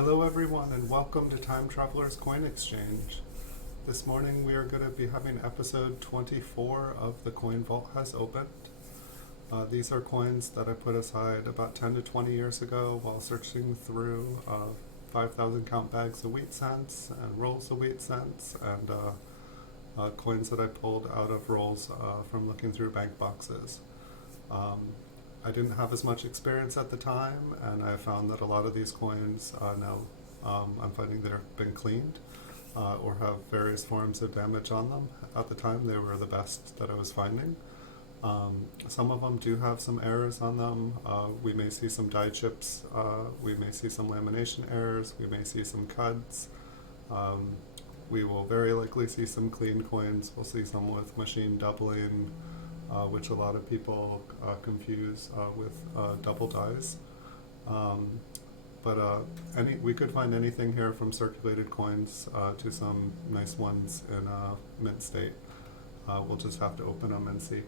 Hello everyone and welcome to Time Traveler's Coin Exchange. This morning we are going to be having episode 24 of The Coin Vault Has Opened. These are coins that I put aside about 10 to 20 years ago while searching through 5,000 count bags of wheat cents and rolls of wheat cents and coins that I pulled out of rolls from looking through bank boxes. I didn't have as much experience at the time, and I found that a lot of these coins now I'm finding they've been cleaned or have various forms of damage on them. At the time they were the best that I was finding. Some of them do have some errors on them. We may see some die chips, we may see some lamination errors, we may see some cuts. We will very likely see some clean coins. We'll see some with machine doubling, which a lot of people confuse with double dies. We could find anything here from circulated coins to some nice ones in mint state. We'll just have to open them and see.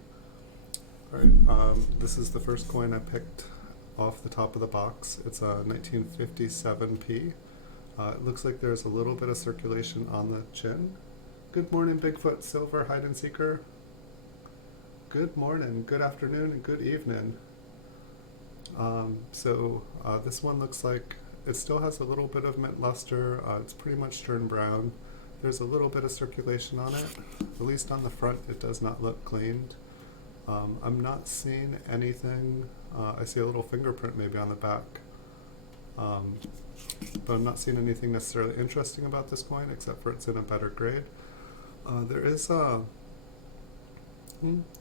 Alright, this is the first coin I picked off the top of the box. It's a 1957p. It looks like there's a little bit of circulation on the chin. Good morning, Bigfoot Silver Hide and Seeker. Good morning, good afternoon, and good evening. This one looks like it still has a little bit of mint luster. It's pretty much turned brown. There's a little bit of circulation on it. At least on the front, it does not look cleaned. I'm not seeing anything. I see a little fingerprint maybe on the back. But I'm not seeing anything necessarily interesting about this coin, except for it's in a better grade. There is a...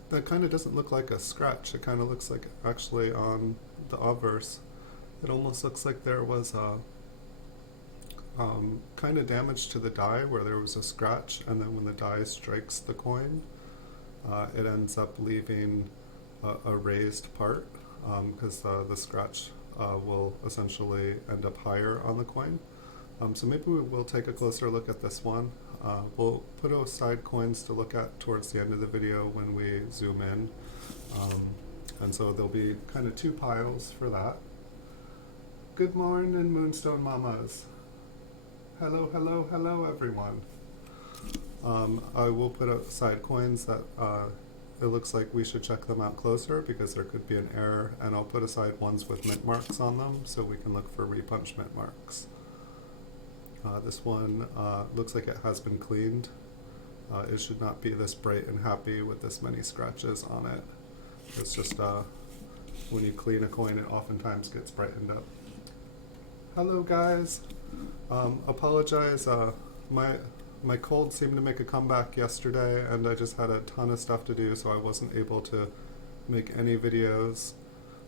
that kind of doesn't look like a scratch. It kind of looks like actually on the obverse. It almost looks like there was a kind of damage to the die where there was a scratch, and then when the die strikes the coin, it ends up leaving a raised part because the scratch will essentially end up higher on the coin. So maybe we will take a closer look at this one. We'll put aside coins to look at towards the end of the video when we zoom in. And so there'll be kind of two piles for that. Good morning, Moonstone Mamas. Hello, hello, hello, everyone. I will put aside coins that it looks like we should check them out closer because there could be an error, and I'll put aside ones with mint marks on them so we can look for repunch mint marks. This one looks like it has been cleaned. It should not be this bright and happy with this many scratches on it. It's just when you clean a coin, it oftentimes gets brightened up. Hello guys. Apologize. My cold seemed to make a comeback yesterday, and I just had a ton of stuff to do, so I wasn't able to make any videos.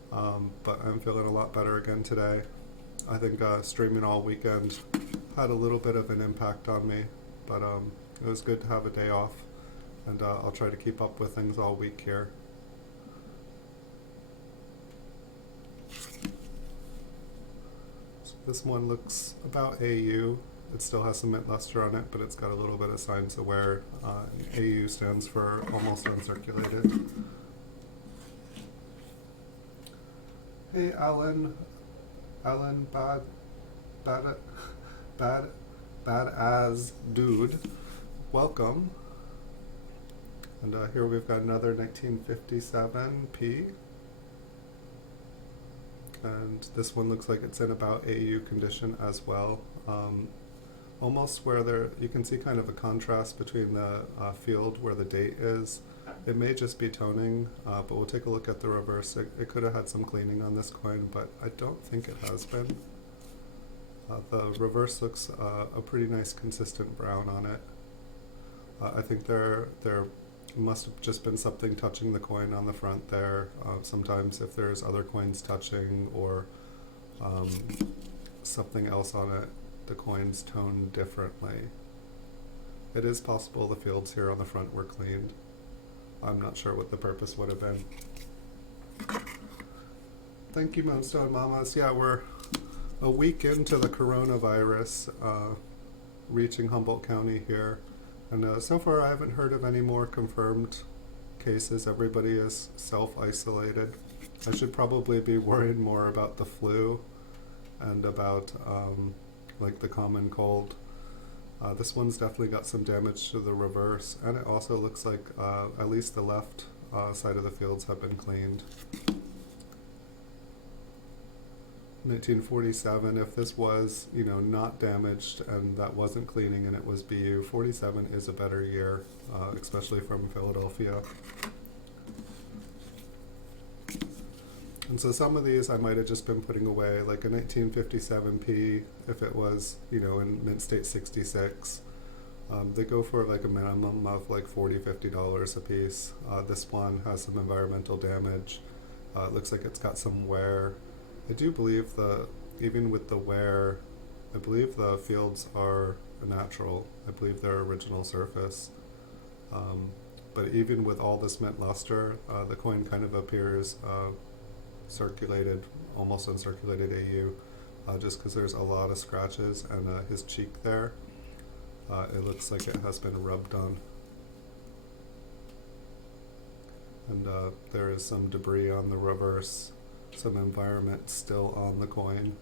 But I'm feeling a lot better again today. I think streaming all weekend had a little bit of an impact on me, but it was good to have a day off, and I'll try to keep up with things all week here. So this one looks about AU. It still has some mint luster on it, but it's got a little bit of signs of wear. AU stands for almost uncirculated. Hey Alan, bad as dude, welcome. And here we've got another 1957p, and this one looks like it's in about AU condition as well. Almost where you can see kind of a contrast between the field where the date is. It may just be toning, but we'll take a look at the reverse. It could have had some cleaning on this coin, but I don't think it has been. The reverse looks a pretty nice consistent brown on it. I think there must have just been something touching the coin on the front there. Sometimes if there's other coins touching or something else on it, the coins tone differently. It is possible the fields here on the front were cleaned. I'm not sure what the purpose would have been. Thank you, Moonstone Mamas. Yeah, we're a week into the coronavirus reaching Humboldt County here, and so far I haven't heard of any more confirmed cases. Everybody is self-isolated. I should probably be worried more about the flu and about like the common cold. This one's definitely got some damage to the reverse, and it also looks like at least the left side of the fields have been cleaned. 1947, if this was, you know, not damaged and that wasn't cleaning and it was BU, 47 is a better year, especially from Philadelphia. And so some of these I might have just been putting away, like a 1957p, if it was, you know, in mint state 66. They go for like a minimum of like $40–50 a piece. This one has some environmental damage. It looks like it's got some wear. I do believe even with the wear, I believe the fields are natural. I believe they're original surface. But even with all this mint luster, the coin kind of appears circulated, almost uncirculated AU, just because there's a lot of scratches, and his cheek there, it looks like it has been rubbed on. And there is some debris on the reverse, some environment still on the coin.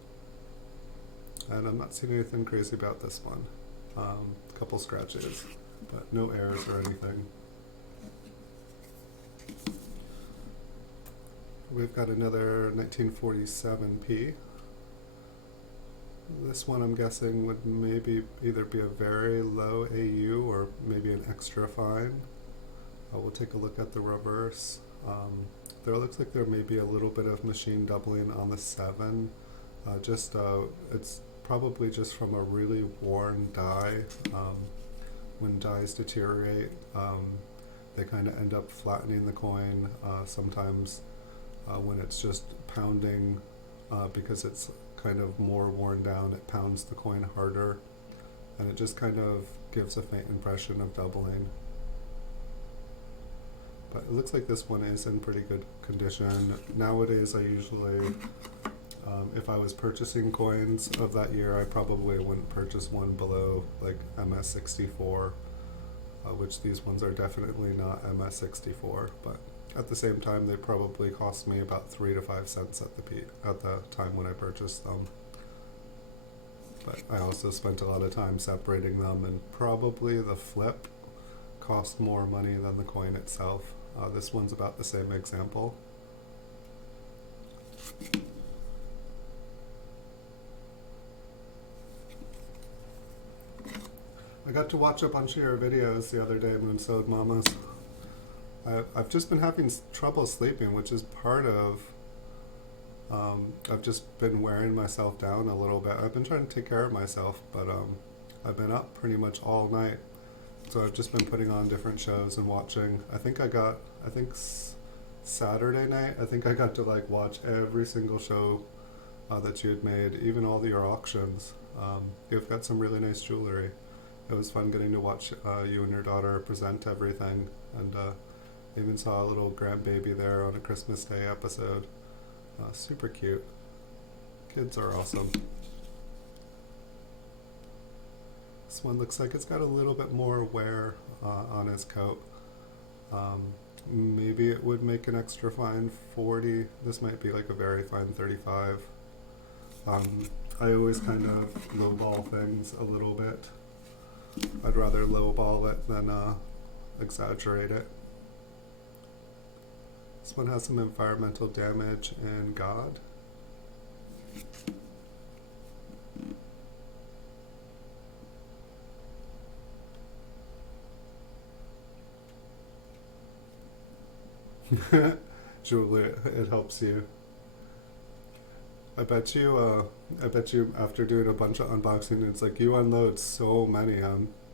And I'm not seeing anything crazy about this one. A couple scratches, but no errors or anything. We've got another 1947p. This one I'm guessing would maybe either be a very low AU or maybe an extra fine. We'll take a look at the reverse. There looks like there may be a little bit of machine doubling on the 7. It's probably just from a really worn die. When dies deteriorate, they kind of end up flattening the coin. Sometimes when it's just pounding, because it's kind of more worn down, it pounds the coin harder, and it just kind of gives a faint impression of doubling. But it looks like this one is in pretty good condition. Nowadays I usually, if I was purchasing coins of that year, I probably wouldn't purchase one below like MS64, which these ones are definitely not MS64, but at the same time they probably cost me about 3 to 5 cents at the time when I purchased them. But I also spent a lot of time separating them, and probably the flip cost more money than the coin itself. This one's about the same example. I got to watch a bunch of your videos the other day, Moonsode Mamas. I've just been having trouble sleeping, which is part of, I've just been wearing myself down a little bit. I've been trying to take care of myself, but I've been up pretty much all night. So I've just been putting on different shows and watching. I think Saturday night, I think I got to like watch every single show that you had made, even all your auctions. You've got some really nice jewelry. It was fun getting to watch you and your daughter present everything, and even saw a little grandbaby there on a Christmas Day episode. Super cute. Kids are awesome. This one looks like it's got a little bit more wear on his coat. Maybe it would make an extra fine 40. This might be like a very fine 35. I always kind of lowball things a little bit. I'd rather lowball it than exaggerate it. This one has some environmental damage and God. Julie, it helps you. I bet you after doing a bunch of unboxing, it's like you unload so many.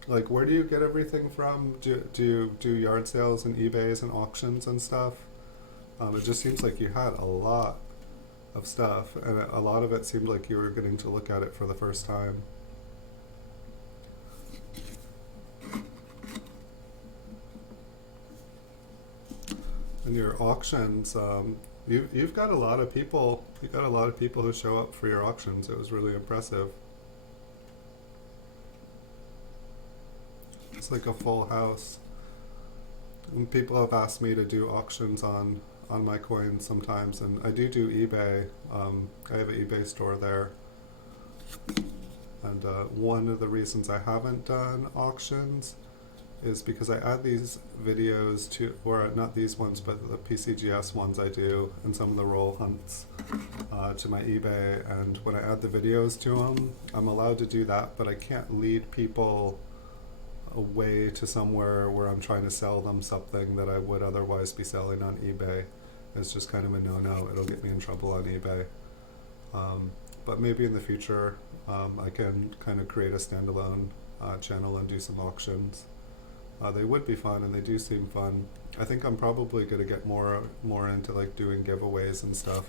Like, where do you get everything from? Do you do yard sales and eBays and auctions and stuff? It just seems like you had a lot of stuff, and a lot of it seemed like you were getting to look at it for the first time. And your auctions, you've got a lot of people. You got a lot of people who show up for your auctions. It was really impressive. It's like a full house. And people have asked me to do auctions on my coins sometimes, and I do eBay. I have an eBay store there. And one of the reasons I haven't done auctions is because I add these videos to, or not these ones, but the PCGS ones I do, and some of the roll hunts to my eBay. And when I add the videos to them, I'm allowed to do that, but I can't lead people away to somewhere where I'm trying to sell them something that I would otherwise be selling on eBay. It's just kind of a no-no. It'll get me in trouble on eBay. But maybe in the future, I can kind of create a standalone channel and do some auctions. They would be fun, and they do seem fun. I think I'm probably going to get more into like doing giveaways and stuff.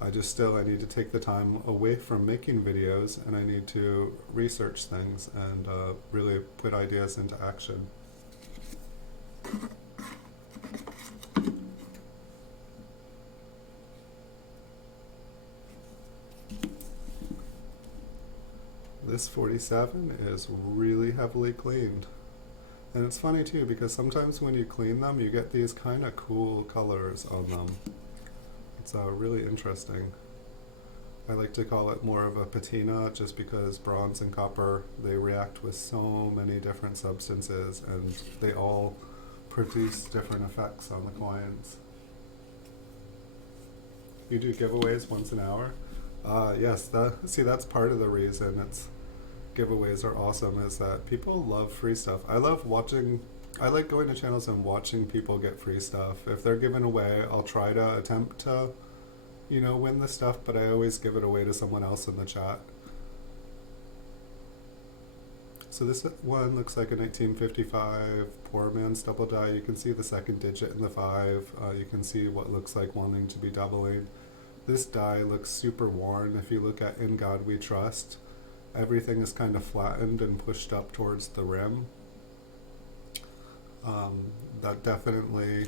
I need to take the time away from making videos, and I need to research things and really put ideas into action. This 47 is really heavily cleaned. And it's funny too, because sometimes when you clean them, you get these kind of cool colors on them. It's really interesting. I like to call it more of a patina, just because bronze and copper, they react with so many different substances, and they all produce different effects on the coins. You do giveaways once an hour? Yes, that's part of the reason giveaways are awesome, is that people love free stuff. I like going to channels and watching people get free stuff. If they're giving away, I'll try to attempt to, win the stuff, but I always give it away to someone else in the chat. So this one looks like a 1955 poor man's double die. You can see the second digit in the 5. You can see what looks like wanting to be doubling. This die looks super worn. If you look at In God We Trust, everything is kind of flattened and pushed up towards the rim. That definitely,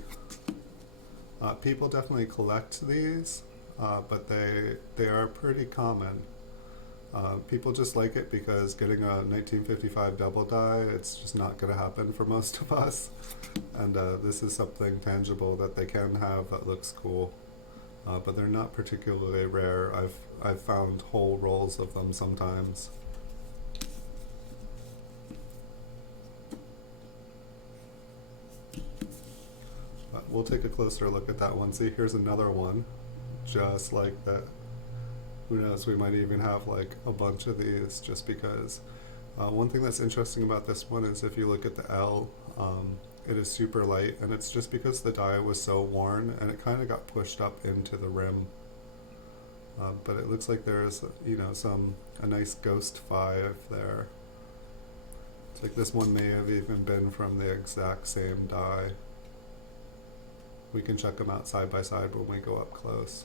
people definitely collect these, but they are pretty common. People just like it because getting a 1955 double die, it's just not going to happen for most of us. And this is something tangible that they can have that looks cool. But they're not particularly rare. I've found whole rolls of them sometimes. But we'll take a closer look at that one. See, here's another one, just like that. Who knows, we might even have like a bunch of these, just because. One thing that's interesting about this one is if you look at the L, it is super light, and it's just because the die was so worn and it kind of got pushed up into the rim. But it looks like there's, a nice ghost 5 there. It's like this one may have even been from the exact same die. We can check them out side by side when we go up close.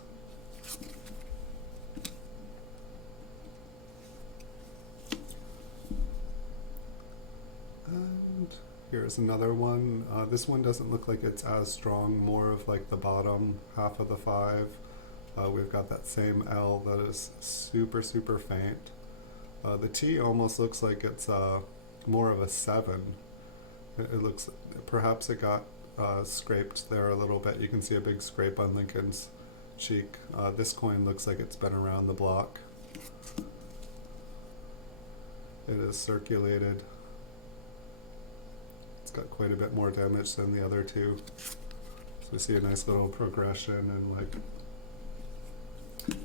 And here's another one. This one doesn't look like it's as strong, more of like the bottom half of the 5. We've got that same L that is super, super faint. The T almost looks like it's more of a 7. It looks, perhaps it got scraped there a little bit. You can see a big scrape on Lincoln's cheek. This coin looks like it's been around the block. It is circulated. It's got quite a bit more damage than the other two. So we see a nice little progression, and like,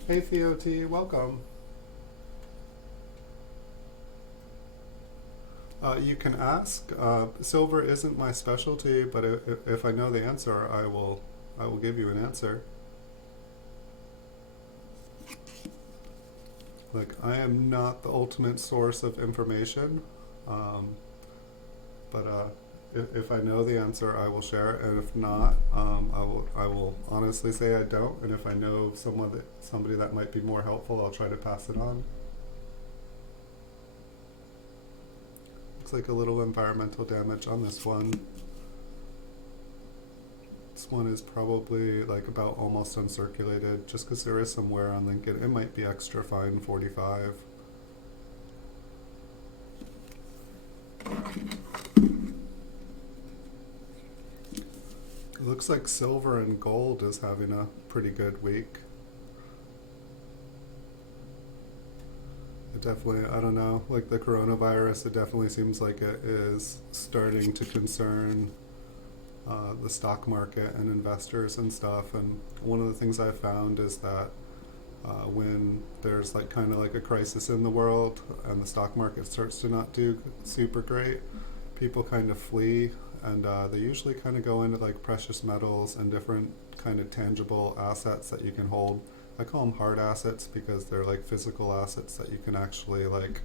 hey Theo T, welcome. You can ask. Silver isn't my specialty, but if I know the answer, I will give you an answer. Like, I am not the ultimate source of information, but if I know the answer, I will share it, and if not, I will honestly say I don't. And if I know somebody that might be more helpful, I'll try to pass it on. Looks like a little environmental damage on this one. This one is probably like about almost uncirculated, just because there is some wear on Lincoln. It might be extra fine 45. It looks like silver and gold is having a pretty good week. It definitely, I don't know, like the coronavirus, it definitely seems like it is starting to concern the stock market and investors and stuff. And one of the things I found is that when there's like kind of like a crisis in the world and the stock market starts to not do super great, people kind of flee, and they usually kind of go into like precious metals and different kind of tangible assets that you can hold. I call them hard assets because they're like physical assets that you can actually like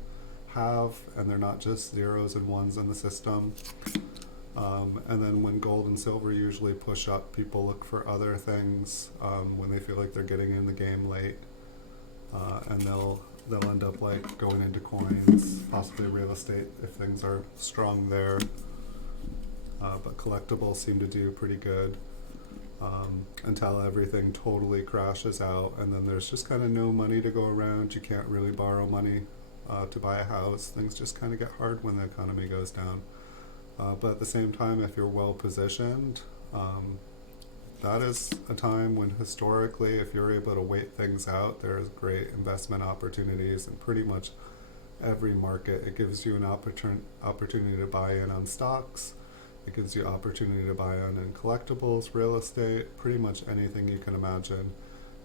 have, and they're not just zeros and ones in the system. And then when gold and silver usually push up, people look for other things when they feel like they're getting in the game late, and they'll end up like going into coins, possibly real estate if things are strong there. But collectibles seem to do pretty good until everything totally crashes out, and then there's just kind of no money to go around. You can't really borrow money to buy a house. Things just kind of get hard when the economy goes down. But at the same time, if you're well positioned, that is a time when historically, if you're able to wait things out, there's great investment opportunities in pretty much every market. It gives you an opportunity to buy in on stocks. It gives you opportunity to buy in collectibles, real estate, pretty much anything you can imagine.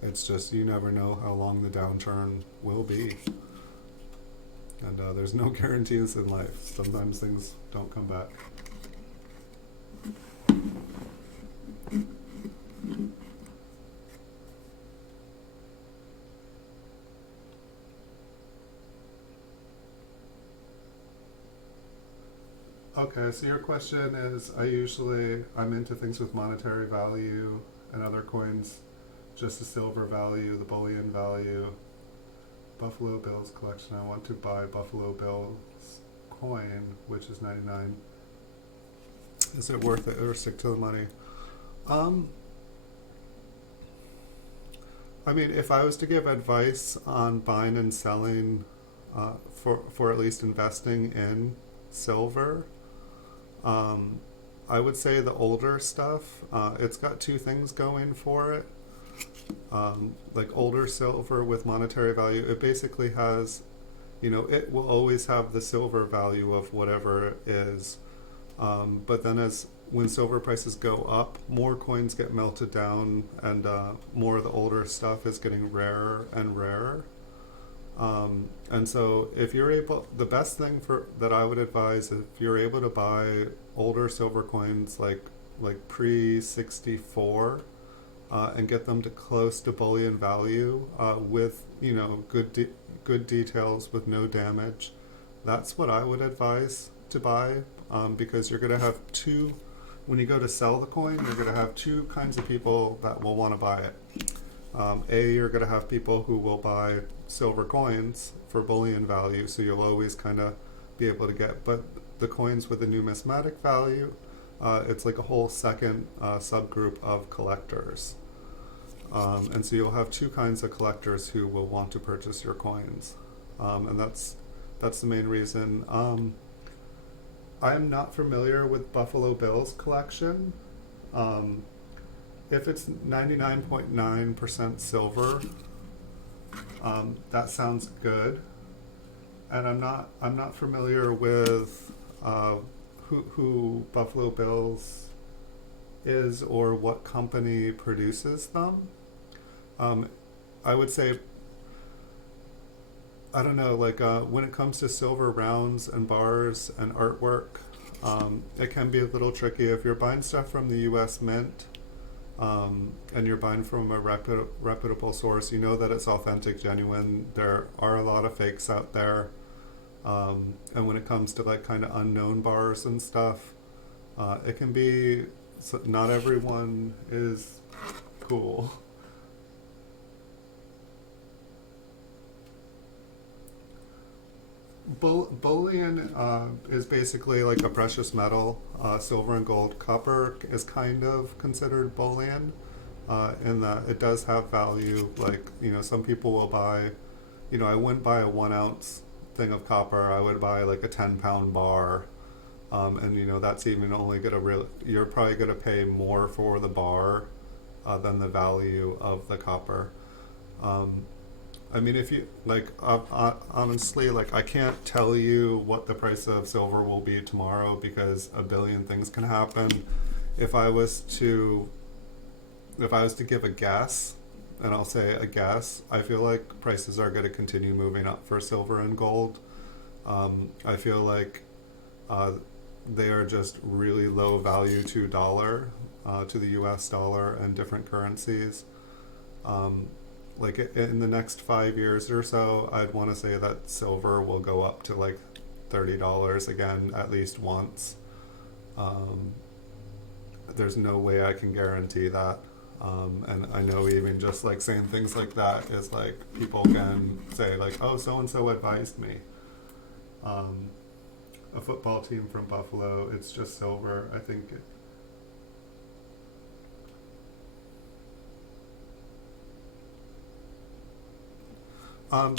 It's just you never know how long the downturn will be. And there's no guarantees in life. Sometimes things don't come back. Okay, so your question is, I'm into things with monetary value and other coins, just the silver value, the bullion value. Buffalo Bills collection, I want to buy Buffalo Bills coin, which is 99. Is it worth it, or stick to the money? Um, I mean, if I was to give advice on buying and selling for at least investing in silver, I would say the older stuff, it's got two things going for it. Like older silver with monetary value, it basically has, it will always have the silver value of whatever it is. But then when silver prices go up, more coins get melted down, and more of the older stuff is getting rarer and rarer. And so the best thing that I would advise, if you're able to buy older silver coins like pre-64, and get them to close to bullion value with good details with no damage. That's what I would advise to buy, because you're going to have when you go to sell the coin, you're going to have two kinds of people that will want to buy it. You're going to have people who will buy silver coins for bullion value, so you'll always kind of be able to get, but the coins with the numismatic value, it's like a whole second subgroup of collectors. And so you'll have two kinds of collectors who will want to purchase your coins. And that's the main reason. I'm not familiar with Buffalo Bills collection. If it's 99.9% silver, that sounds good. And I'm not familiar with who Buffalo Bills is or what company produces them. I would say, I don't know, like when it comes to silver rounds and bars and artwork, it can be a little tricky. If you're buying stuff from the US Mint, and you're buying from a reputable source, you know that it's authentic, genuine. There are a lot of fakes out there. And when it comes to like kind of unknown bars and stuff, it can be, not everyone is cool. Bullion is basically like a precious metal. Silver and gold. Copper is kind of considered bullion, in that it does have value. Like, some people will buy, I wouldn't buy a 1 ounce thing of copper. I would buy like a 10-pound bar. And that's even only you're probably gonna pay more for the bar than the value of the copper. I mean, if you like, honestly, like I can't tell you what the price of silver will be tomorrow because a billion things can happen. If I was to, if I was to give a guess, and I'll say a guess, I feel like prices are going to continue moving up for silver and gold. I feel like uh, they are just really low value to dollar, to the U.S. dollar and different currencies. Um, like in the next 5 years or so, I'd want to say that silver will go up to like $30 again at least once. Um, there's no way I can guarantee that. And I know even just like saying things like that is like people can say like, oh, so and so advised me. Um, a football team from Buffalo, it's just silver. I think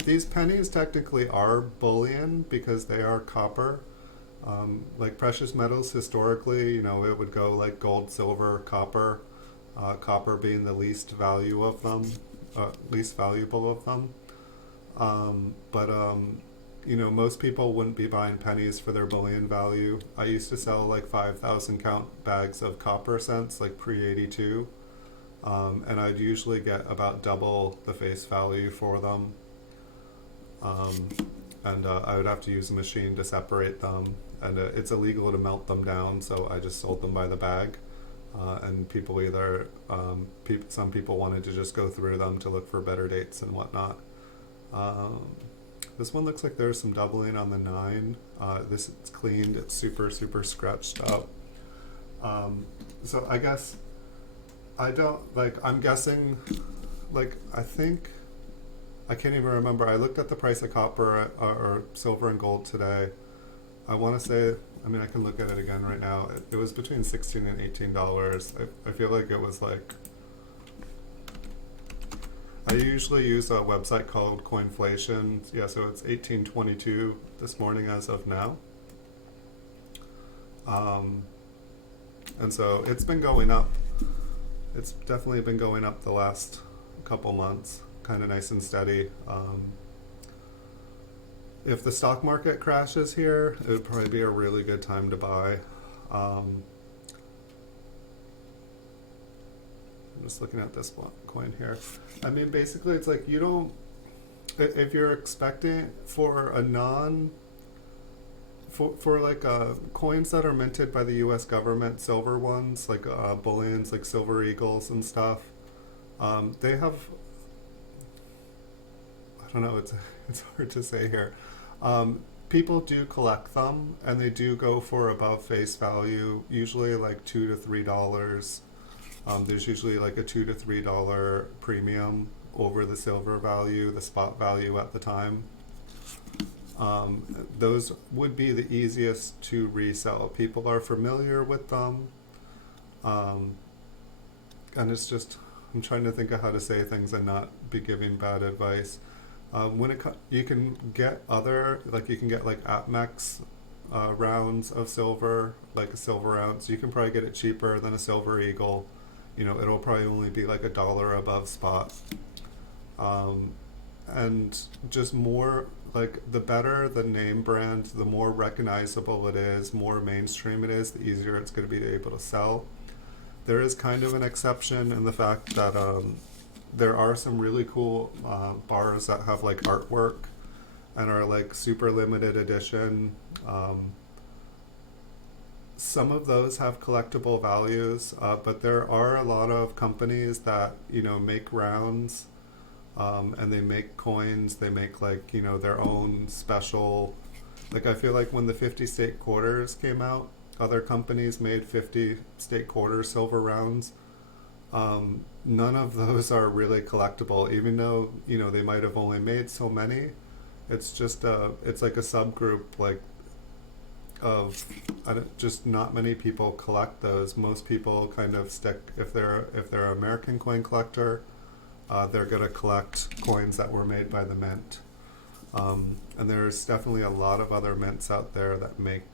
these pennies technically are bullion because they are copper. Like precious metals, historically, you know, it would go like gold, silver, copper. Copper being the least value of them, least valuable of them. But you know, most people wouldn't be buying pennies for their bullion value. I used to sell like 5,000 count bags of copper cents, like pre-82, and I'd usually get about double the face value for them. Um, and I would have to use a machine to separate them, and it's illegal to melt them down, so I just sold them by the bag. And people either, some people wanted to just go through them to look for better dates and whatnot. Um, this one looks like there's some doubling on the 9. This is cleaned, it's super, super scratched up. So I guess, I don't, like, I'm guessing, like, I think, I can't even remember. I looked at the price of copper or silver and gold today. I want to say, I mean, I can look at it again right now. It was between $16 and $18. I feel like it was like, I usually use a website called Coinflation. Yeah, so it's 18.22 this morning as of now. And so it's been going up. It's definitely been going up the last couple months, kind of nice and steady. If the stock market crashes here, it would probably be a really good time to buy. I'm just looking at this coin here. I mean, basically, it's like you don't, if you're expecting for a for like coins that are minted by the U.S. government, silver ones, like bullions, like silver eagles and stuff, they have, I don't know, it's hard to say here. People do collect them, and they do go for above face value, usually like $2 to $3. There's usually like a $2 to $3 premium over the silver value, the spot value at the time. Those would be the easiest to resell. People are familiar with them, and it's just, I'm trying to think of how to say things and not be giving bad advice. You can get other, like you can get like APMEX rounds of silver, like a silver ounce. You can probably get it cheaper than a silver eagle. You know, it'll probably only be like $1 above spot. And just more, like the better the name brand, the more recognizable it is, more mainstream it is, the easier it's going to be able to sell. There is kind of an exception in the fact that there are some really cool bars that have like artwork and are like super limited edition. Some of those have collectible values, but there are a lot of companies that, you know, make rounds, and they make coins. They make like, you know, their own special, like I feel like when the 50 state quarters came out, other companies made 50 state quarter silver rounds. None of those are really collectible, even though, you know, they might have only made so many. It's just it's like a subgroup, like of just not many people collect those. Most people kind of stick, if they're an American coin collector, they're gonna collect coins that were made by the mint. And there's definitely a lot of other mints out there that make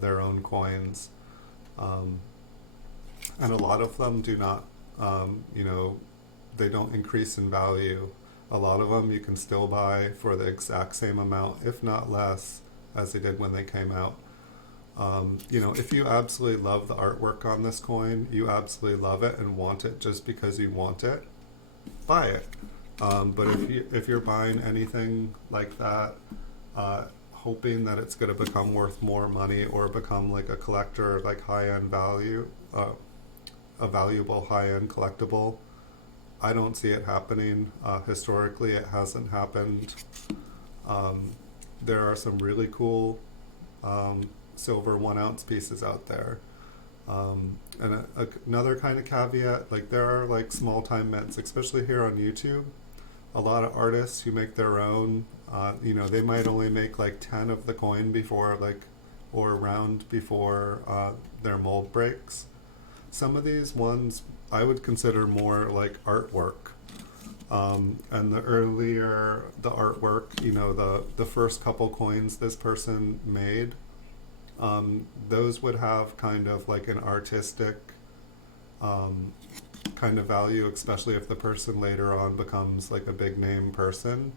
their own coins, and a lot of them do not, you know, they don't increase in value. A lot of them you can still buy for the exact same amount, if not less, as they did when they came out. If you absolutely love the artwork on this coin, you absolutely love it and want it just because you want it, buy it. But if you're buying anything like that, hoping that it's going to become worth more money or become like a collector, like high-end value, a valuable high-end collectible, I don't see it happening. Historically, it hasn't happened. There are some really cool silver 1 ounce pieces out there. Another kind of caveat, like there are like small time mints, especially here on YouTube. A lot of artists who make their own, they might only make like 10 of the coin before or around before their mold breaks. Some of these ones I would consider more like artwork. And the earlier the artwork, the first couple coins this person made, those would have kind of like an artistic kind of value, especially if the person later on becomes like a big name person.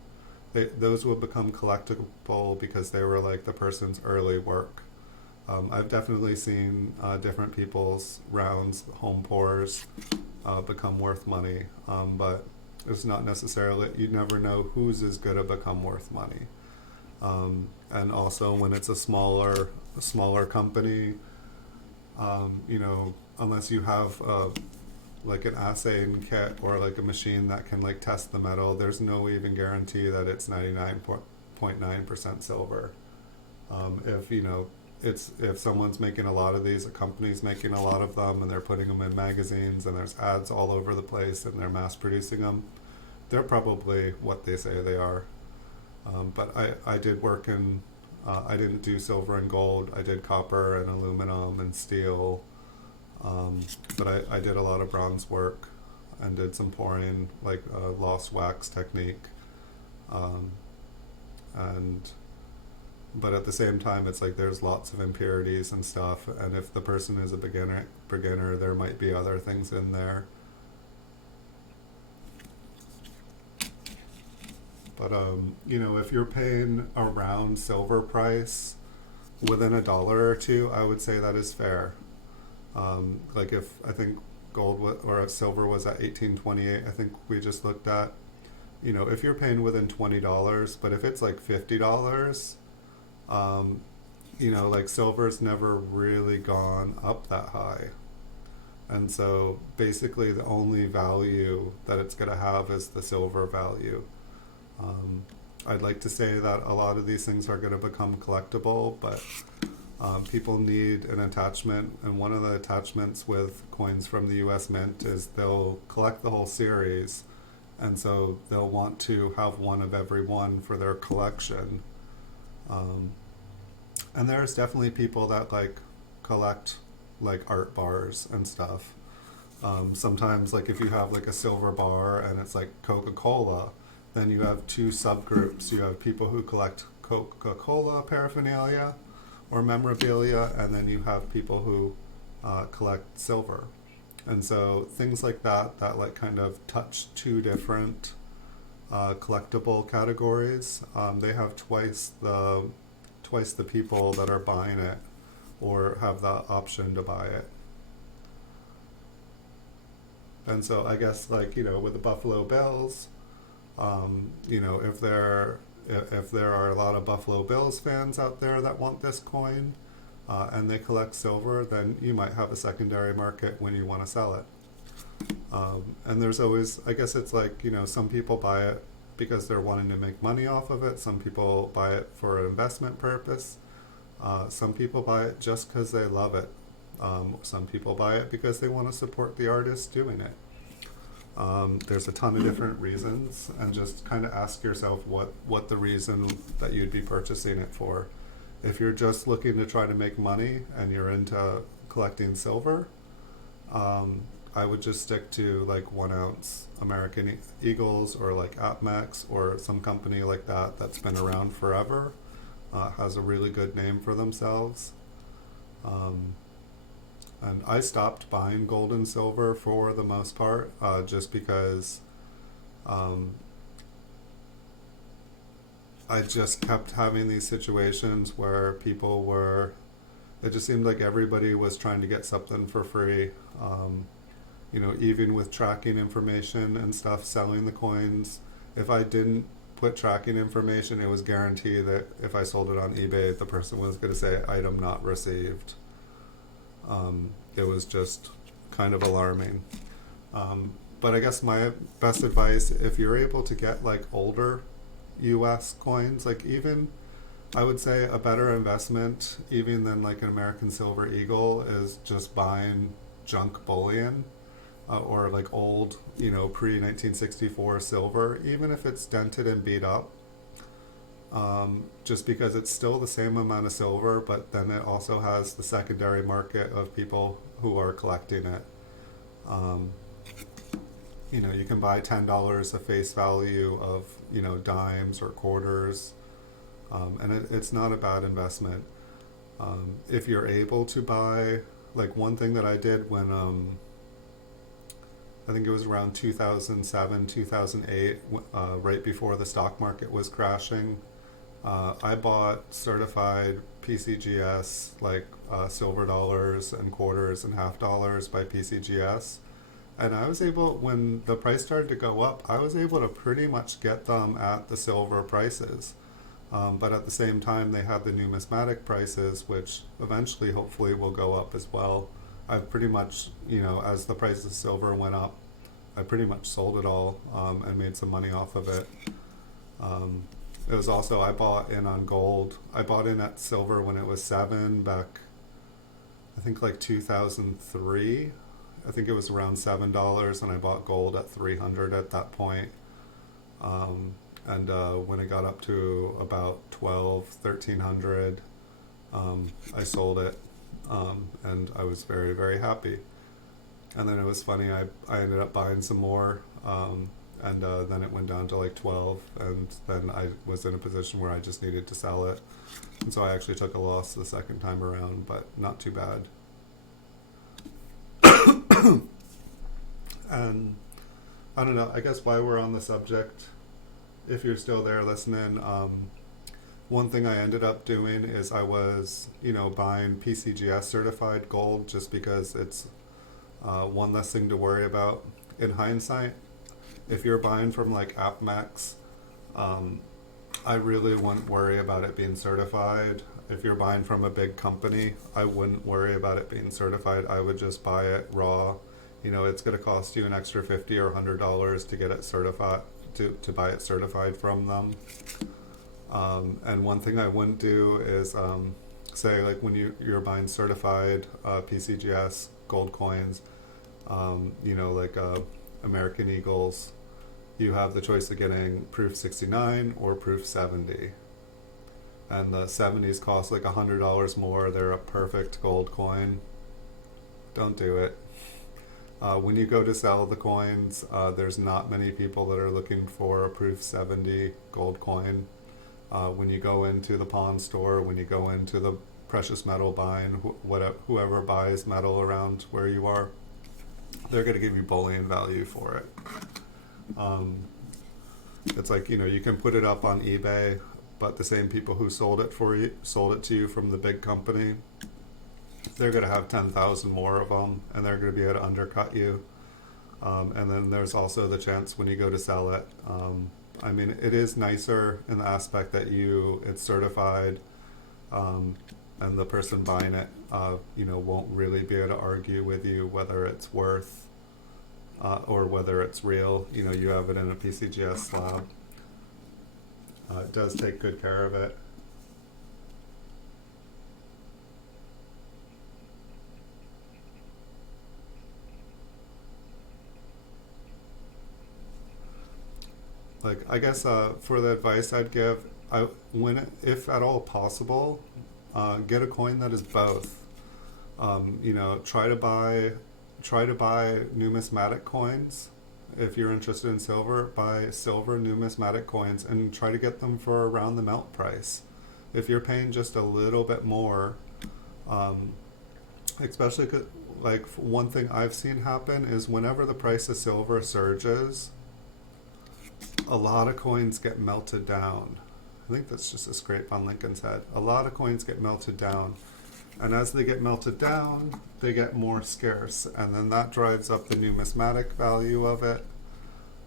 Those will become collectible because they were like the person's early work. I've definitely seen different people's rounds, home pours, become worth money, but it's not necessarily, you never know whose is going to become worth money. And also when it's a smaller company, unless you have like an assaying kit or like a machine that can like test the metal, there's no even guarantee that it's 99.9% silver. If someone's making a lot of these, a company's making a lot of them, and they're putting them in magazines, and there's ads all over the place, and they're mass producing them, they're probably what they say they are. But I did work in, I didn't do silver and gold, I did copper and aluminum and steel, but I did a lot of bronze work and did some pouring, like lost wax technique. But at the same time, it's like there's lots of impurities and stuff, and if the person is a beginner, there might be other things in there. But if you're paying around silver price within $1 or two, I would say that is fair. Like if I think or silver was at 1828, I think we just looked at. If you're paying within $20, but if it's like $50, like silver's never really gone up that high. And so basically the only value that it's going to have is the silver value. I'd like to say that a lot of these things are going to become collectible, but people need an attachment, and one of the attachments with coins from the US Mint is they'll collect the whole series, and so they'll want to have one of every one for their collection. And there's definitely people that like collect like art bars and stuff. Sometimes like if you have like a silver bar and it's like Coca-Cola, then you have two subgroups. You have people who collect Coca-Cola paraphernalia or memorabilia, and then you have people who collect silver. And so things like that like kind of touch two different collectible categories. They have twice the people that are buying it or have the option to buy it. And so I guess like, with the Buffalo Bills, if there are a lot of Buffalo Bills fans out there that want this coin, and they collect silver, then you might have a secondary market when you want to sell it. And there's always, I guess it's like, some people buy it because they're wanting to make money off of it. Some people buy it for an investment purpose. Some people buy it just because they love it. Some people buy it because they want to support the artist doing it. There's a ton of different reasons, and just kind of ask yourself what the reason that you'd be purchasing it for. If you're just looking to try to make money and you're into collecting silver, I would just stick to like 1 ounce American Eagles or like APMEX or some company like that that's been around forever, has a really good name for themselves. And I stopped buying gold and silver for the most part, just because I just kept having these situations where people were, it just seemed like everybody was trying to get something for free. You know, even with tracking information and stuff, selling the coins, if I didn't put tracking information, it was guaranteed that if I sold it on eBay, the person was going to say item not received. It was just kind of alarming. But I guess my best advice, if you're able to get like older US coins, like even I would say a better investment, even than like an American Silver Eagle, is just buying junk bullion, or like old, you know, pre 1964 silver, even if it's dented and beat up. Just because it's still the same amount of silver, but then it also has the secondary market of people who are collecting it. Um, you know, you can buy $10 a face value of, you know, dimes or quarters, and it's not a bad investment. If you're able to buy, like one thing that I did when I think it was around 2007, 2008, right before the stock market was crashing. I bought certified PCGS, like silver dollars and quarters and half dollars by PCGS. And I was able, when the price started to go up, I was able to pretty much get them at the silver prices. But at the same time, they had the numismatic prices, which eventually, hopefully, will go up as well. I've pretty much, you know, as the price of silver went up, I pretty much sold it all, and made some money off of it. It was also, I bought in on gold. I bought in at silver when it was 7 back, I think like 2003. I think it was around $7, and I bought gold at 300 at that point. And when it got up to about 12, 1300, I sold it, and I was very, very happy. And then it was funny, I ended up buying some more, and then it went down to like 12, and then I was in a position where I just needed to sell it. And so I actually took a loss the second time around, but not too bad. And I don't know, I guess while we're on the subject, if you're still there listening, one thing I ended up doing is I was, you know, buying PCGS certified gold just because it's one less thing to worry about. In hindsight, if you're buying from like AppMax, I really wouldn't worry about it being certified. If you're buying from a big company, I wouldn't worry about it being certified. I would just buy it raw. You know, it's going to cost you an extra $50 or $100 to get it certified, to buy it certified from them. And one thing I wouldn't do is say like when you're buying certified PCGS gold coins, you know, like American Eagles, you have the choice of getting proof 69 or proof 70. And the 70s cost like $100 more. They're a perfect gold coin. Don't do it. When you go to sell the coins, there's not many people that are looking for a proof 70 gold coin. When you go into the pawn store, when you go into the precious metal buying, whoever buys metal around where you are, they're going to give you bullion value for it. It's like, you know, you can put it up on eBay, but the same people who sold it to you from the big company, they're going to have 10,000 more of them, and they're going to be able to undercut you. And then there's also the chance when you go to sell it. I mean, it is nicer in the aspect that it's certified, and the person buying it, you know, won't really be able to argue with you whether it's worth, or whether it's real. You know, you have it in a PCGS slab. It does take good care of it. Like, I guess for the advice I'd give, if at all possible, get a coin that is both. You know, try to buy numismatic coins. If you're interested in silver, buy silver numismatic coins and try to get them for around the melt price. If you're paying just a little bit more, especially like one thing I've seen happen is whenever the price of silver surges, a lot of coins get melted down. I think that's just a scrape on Lincoln's head. A lot of coins get melted down. And as they get melted down, they get more scarce. And then that drives up the numismatic value of it.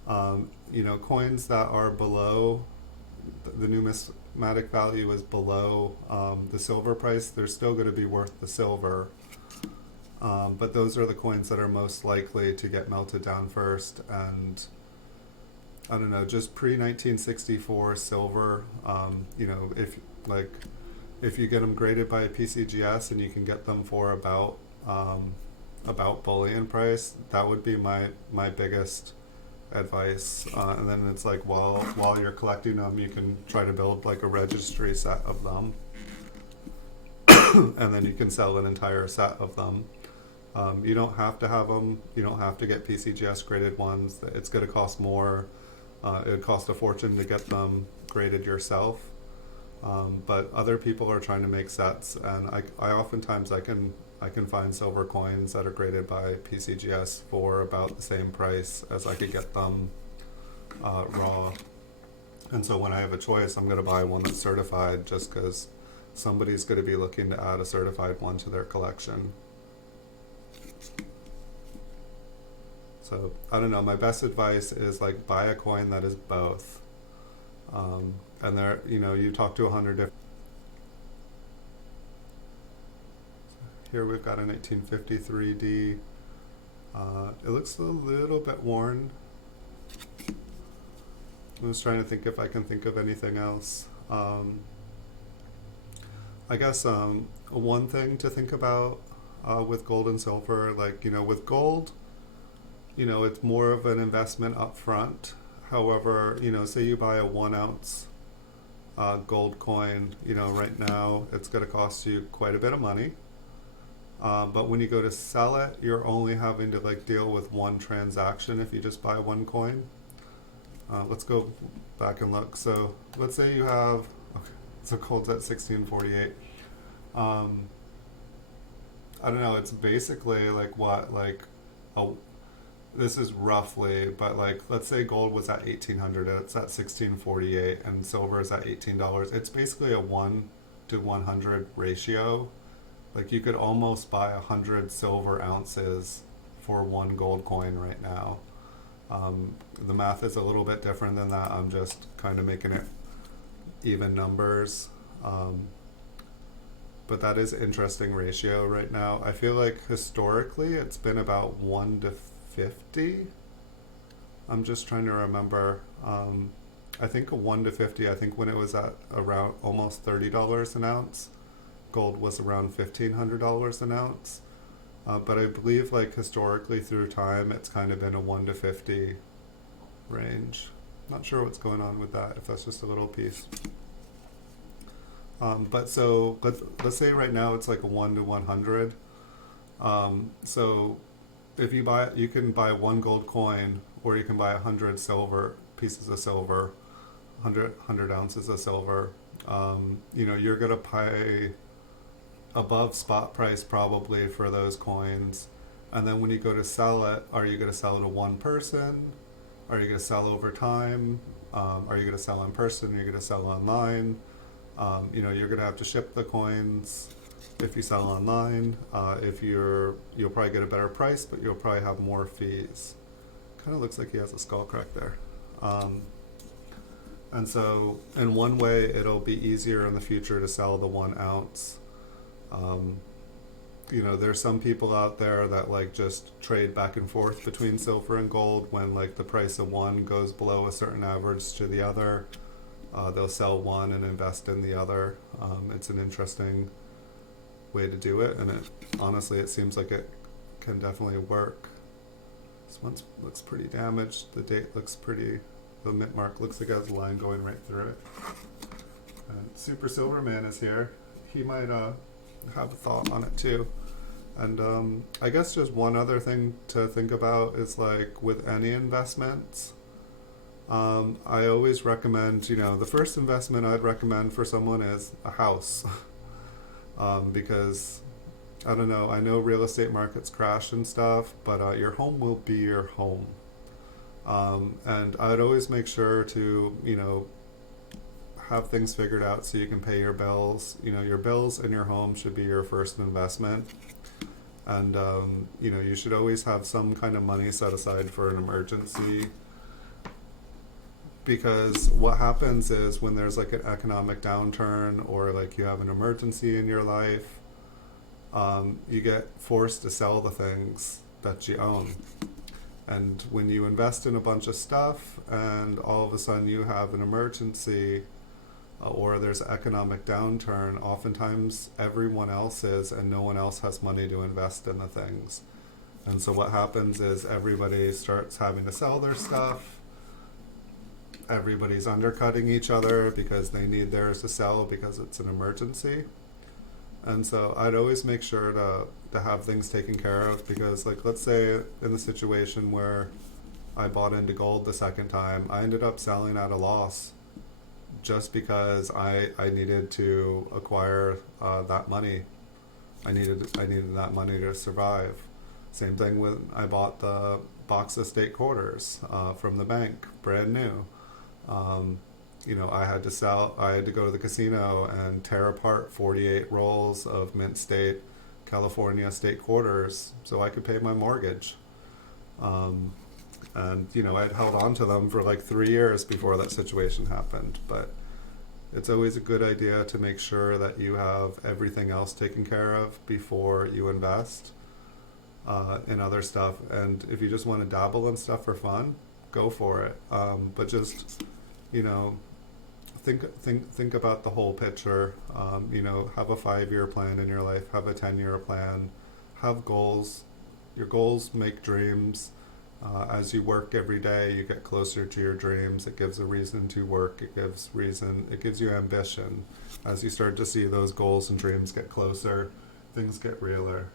Coins that are below, the numismatic value is below the silver price, they're still going to be worth the silver. But those are the coins that are most likely to get melted down first. And I don't know, just pre-1964 silver, if you get them graded by PCGS and you can get them for about bullion price, that would be my biggest advice. And then it's like while you're collecting them, you can try to build like a registry set of them, and then you can sell an entire set of them. You don't have to have them. You don't have to get PCGS graded ones. It's going to cost more. It would cost a fortune to get them graded yourself. But other people are trying to make sets, and I oftentimes I can find silver coins that are graded by PCGS for about the same price as I could get them raw. And so when I have a choice, I'm going to buy one that's certified, just because somebody's going to be looking to add a certified one to their collection. So I don't know. My best advice is like buy a coin that is both. And there, you talk to 100 different. Here we've got a 1953D. It looks a little bit worn. I was trying to think if I can think of anything else. I guess one thing to think about with gold and silver, with gold, it's more of an investment up front. However, say you buy a 1 ounce gold coin, right now it's going to cost you quite a bit of money. But when you go to sell it, you're only having to deal with one transaction if you just buy one coin. Let's go back and look. So let's say you have, okay, so gold's at 1648. I don't know, it's basically this is roughly, but let's say gold was at 1800, it's at 1648, and silver is at $18. It's basically a 1 to 100 ratio. You could almost buy 100 silver ounces for one gold coin right now. The math is a little bit different than that. I'm just kind of making it even numbers. But that is interesting ratio right now. I feel like historically it's been about 1 to 50. I'm just trying to remember. I think a 1 to 50, I think when it was at around almost $30 an ounce, gold was around $1,500 an ounce. But I believe historically through time, it's kind of been a 1 to 50 range. Not sure what's going on with that, if that's just a little piece. But so let's say right now it's like a 1 to 100. So if you can buy one gold coin, or you can buy 100 silver pieces of silver, 100 ounces of silver. You're gonna pay above spot price probably for those coins. And then when you go to sell it, are you going to sell it to one person? Are you going to sell over time? Are you going to sell in person? Are you going to sell online? You're going to have to ship the coins if you sell online. You'll probably get a better price, but you'll probably have more fees. Kind of looks like he has a skull crack there. And so in one way, it'll be easier in the future to sell the 1 ounce. There's some people out there that just trade back and forth between silver and gold. When the price of one goes below a certain average to the other, they'll sell one and invest in the other. It's an interesting way to do it, and honestly it seems like it can definitely work. This one looks pretty damaged. The date looks pretty, the mint mark looks like it has a line going right through it. And Super Silverman is here. He might have a thought on it too. And I guess just one other thing to think about is with any investments, I always recommend, the first investment I'd recommend for someone is a house. Because I don't know, I know real estate markets crash and stuff, but your home will be your home. And I'd always make sure to, have things figured out so you can pay your bills. You know, your bills and your home should be your first investment. And, you know, you should always have some kind of money set aside for an emergency, because what happens is when there's like an economic downturn or like you have an emergency in your life, you get forced to sell the things that you own. And when you invest in a bunch of stuff and all of a sudden you have an emergency, or there's an economic downturn, oftentimes everyone else is and no one else has money to invest in the things. And so what happens is everybody starts having to sell their stuff. Everybody's undercutting each other because they need theirs to sell because it's an emergency. And so I'd always make sure to have things taken care of, because like let's say in the situation where I bought into gold the second time, I ended up selling at a loss just because I needed to acquire that money. I needed that money to survive. Same thing when I bought the box of state quarters from the bank, brand new. You know, I had to go to the casino and tear apart 48 rolls of Mint State, California state quarters so I could pay my mortgage. And, you know, I'd held on to them for like 3 years before that situation happened. But it's always a good idea to make sure that you have everything else taken care of before you invest in other stuff. And if you just want to dabble in stuff for fun, go for it. But just, you know, think about the whole picture. You know, have a 5-year plan in your life, have a 10-year plan, have goals. Your goals make dreams. As you work every day, you get closer to your dreams. It gives a reason to work. It gives you ambition. As you start to see those goals and dreams get closer, things get realer.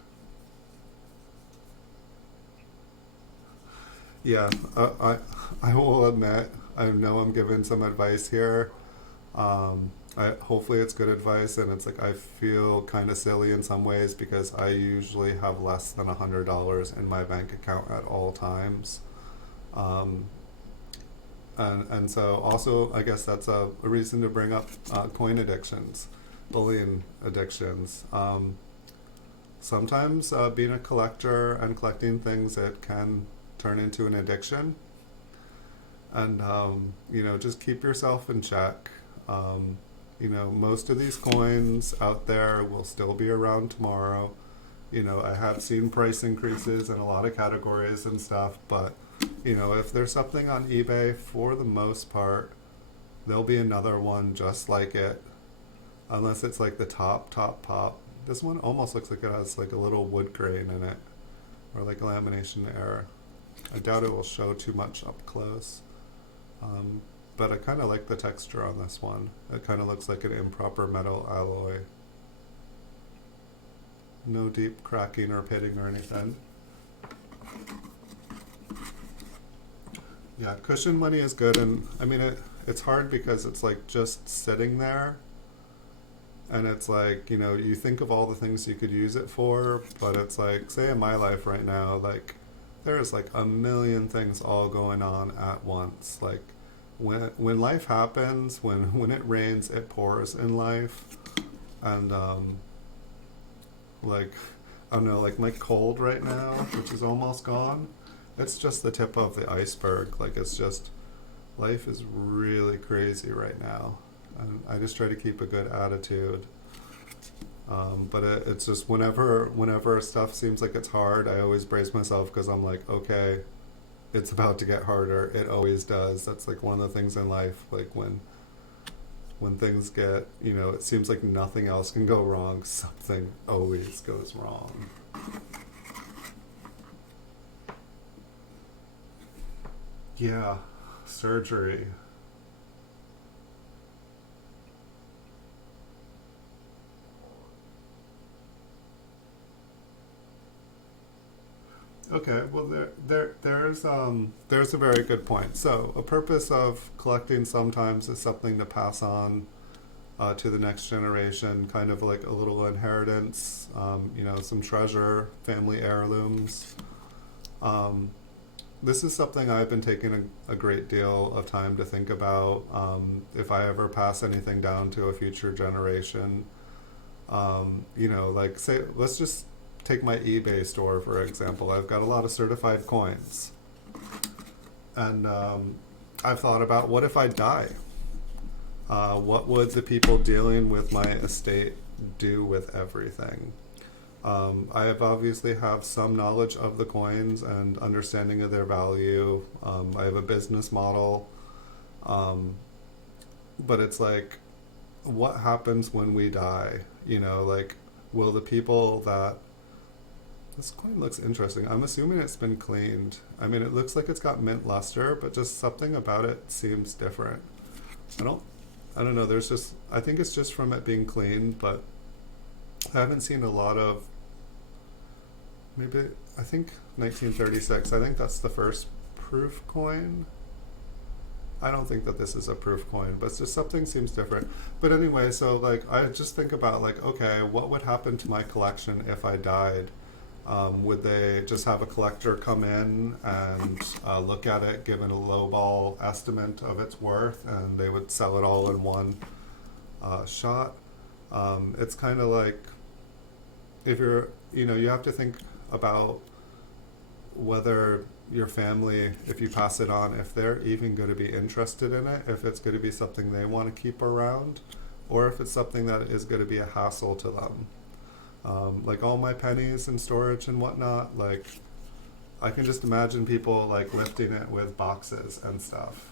Yeah, I will admit, I know I'm giving some advice here. Hopefully it's good advice, and it's like I feel kind of silly in some ways because I usually have less than $100 in my bank account at all times. Um, and so also I guess that's a reason to bring up coin addictions, bullion addictions. Sometimes being a collector and collecting things, it can turn into an addiction. And you know, just keep yourself in check. You know, most of these coins out there will still be around tomorrow. You know, I have seen price increases in a lot of categories and stuff, but you know, if there's something on eBay, for the most part, there'll be another one just like it, unless it's like the top pop. This one almost looks like it has like a little wood grain in it, or like a lamination error. I doubt it will show too much up close. But I kind of like the texture on this one. It kind of looks like an improper metal alloy. No deep cracking or pitting or anything. Yeah, cushion money is good, and I mean it's hard because it's like just sitting there, and it's like, you know, you think of all the things you could use it for, but it's like, say in my life right now, like there's like a million things all going on at once. Like when life happens, when it rains, it pours in life. And like I don't know, like my cold right now, which is almost gone, it's just the tip of the iceberg. Like it's just, life is really crazy right now, and I just try to keep a good attitude. But it's just whenever stuff seems like it's hard, I always brace myself because I'm like, okay, it's about to get harder. It always does. That's like one of the things in life. Like when things get, you know, it seems like nothing else can go wrong, something always goes wrong. Yeah, surgery. Okay, well there's a very good point. So a purpose of collecting sometimes is something to pass on to the next generation, kind of like a little inheritance, you know, some treasure, family heirlooms. Um, this is something I've been taking a great deal of time to think about. If I ever pass anything down to a future generation, like say, let's just take my eBay store for example. I've got a lot of certified coins, and I've thought about what if I die? What would the people dealing with my estate do with everything? I have obviously have some knowledge of the coins and understanding of their value. I have a business model, but it's like, what happens when we die? Like, will the people that this coin looks interesting. I'm assuming it's been cleaned. I mean, it looks like it's got mint luster, but just something about it seems different. I don't, I don't know. I think it's just from it being cleaned, but I haven't seen a lot of. Maybe I think 1936. I think that's the first proof coin. I don't think that this is a proof coin, but it's just something seems different. But anyway, so like I just think about like, okay, what would happen to my collection if I died? Would they just have a collector come in and look at it, give it a lowball estimate of its worth, and they would sell it all in one shot? It's kind of like if you have to think about whether your family, if you pass it on, if they're even going to be interested in it, if it's going to be something they want to keep around, or if it's something that is going to be a hassle to them. Like all my pennies and storage and whatnot, like I can just imagine people like lifting it with boxes and stuff.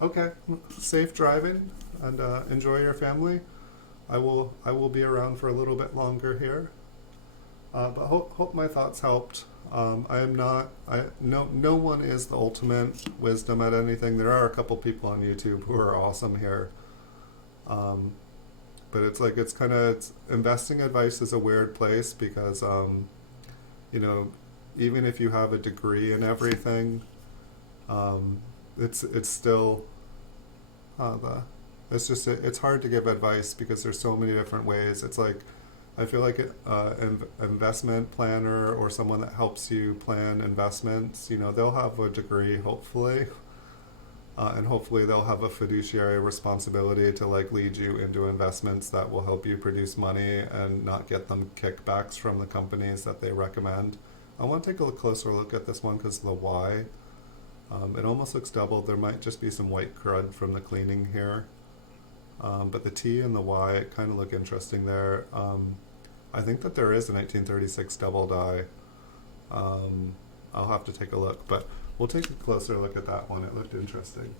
Okay, safe driving and enjoy your family. I will be around for a little bit longer here, but hope my thoughts helped. I am not. No one is the ultimate wisdom at anything. There are a couple people on YouTube who are awesome here, but it's investing advice is a weird place because you know even if you have a degree in everything, it's still it's hard to give advice because there's so many different ways. It's like I feel like investment planner or someone that helps you plan investments, they'll have a degree hopefully, and hopefully they'll have a fiduciary responsibility to like lead you into investments that will help you produce money and not get them kickbacks from the companies that they recommend. I want to take a closer look at this one because of the Y. It almost looks doubled. There might just be some white crud from the cleaning here. But the T and the Y kind of look interesting there. I think that there is a 1936 double die. I'll have to take a look, but we'll take a closer look at that one. It looked interesting.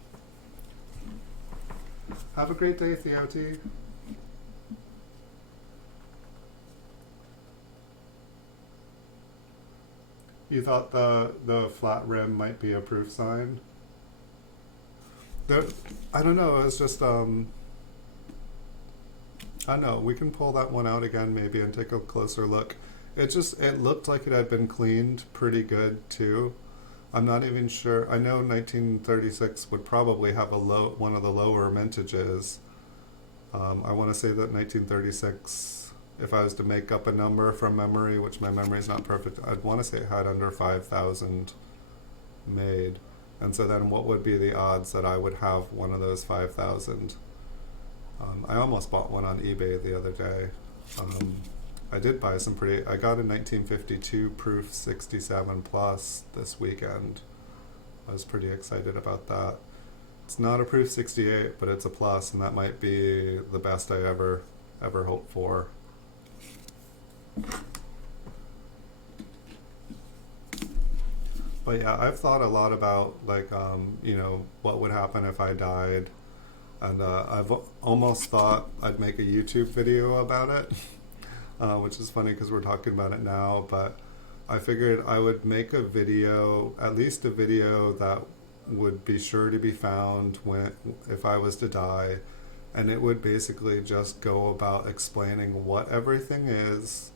Have a great day, Theoti. You thought the flat rim might be a proof sign? There, I don't know. It was just I don't know. We can pull that one out again maybe and take a closer look. It looked like it had been cleaned pretty good too. I'm not even sure. I know 1936 would probably have one of the lower mintages. I want to say that 1936, if I was to make up a number from memory, which my memory is not perfect, I'd want to say it had under 5,000 made. And so then what would be the odds that I would have one of those 5,000? I almost bought one on eBay the other day. I did buy I got a 1952 proof 67 plus this weekend. I was pretty excited about that. It's not a proof 68, but it's a plus, and that might be the best I ever hoped for. But yeah, I've thought a lot about like what would happen if I died, and I've almost thought I'd make a YouTube video about it, which is funny because we're talking about it now. But I figured I would make a video, at least a video that would be sure to be found if I was to die, and it would basically just go about explaining what everything is,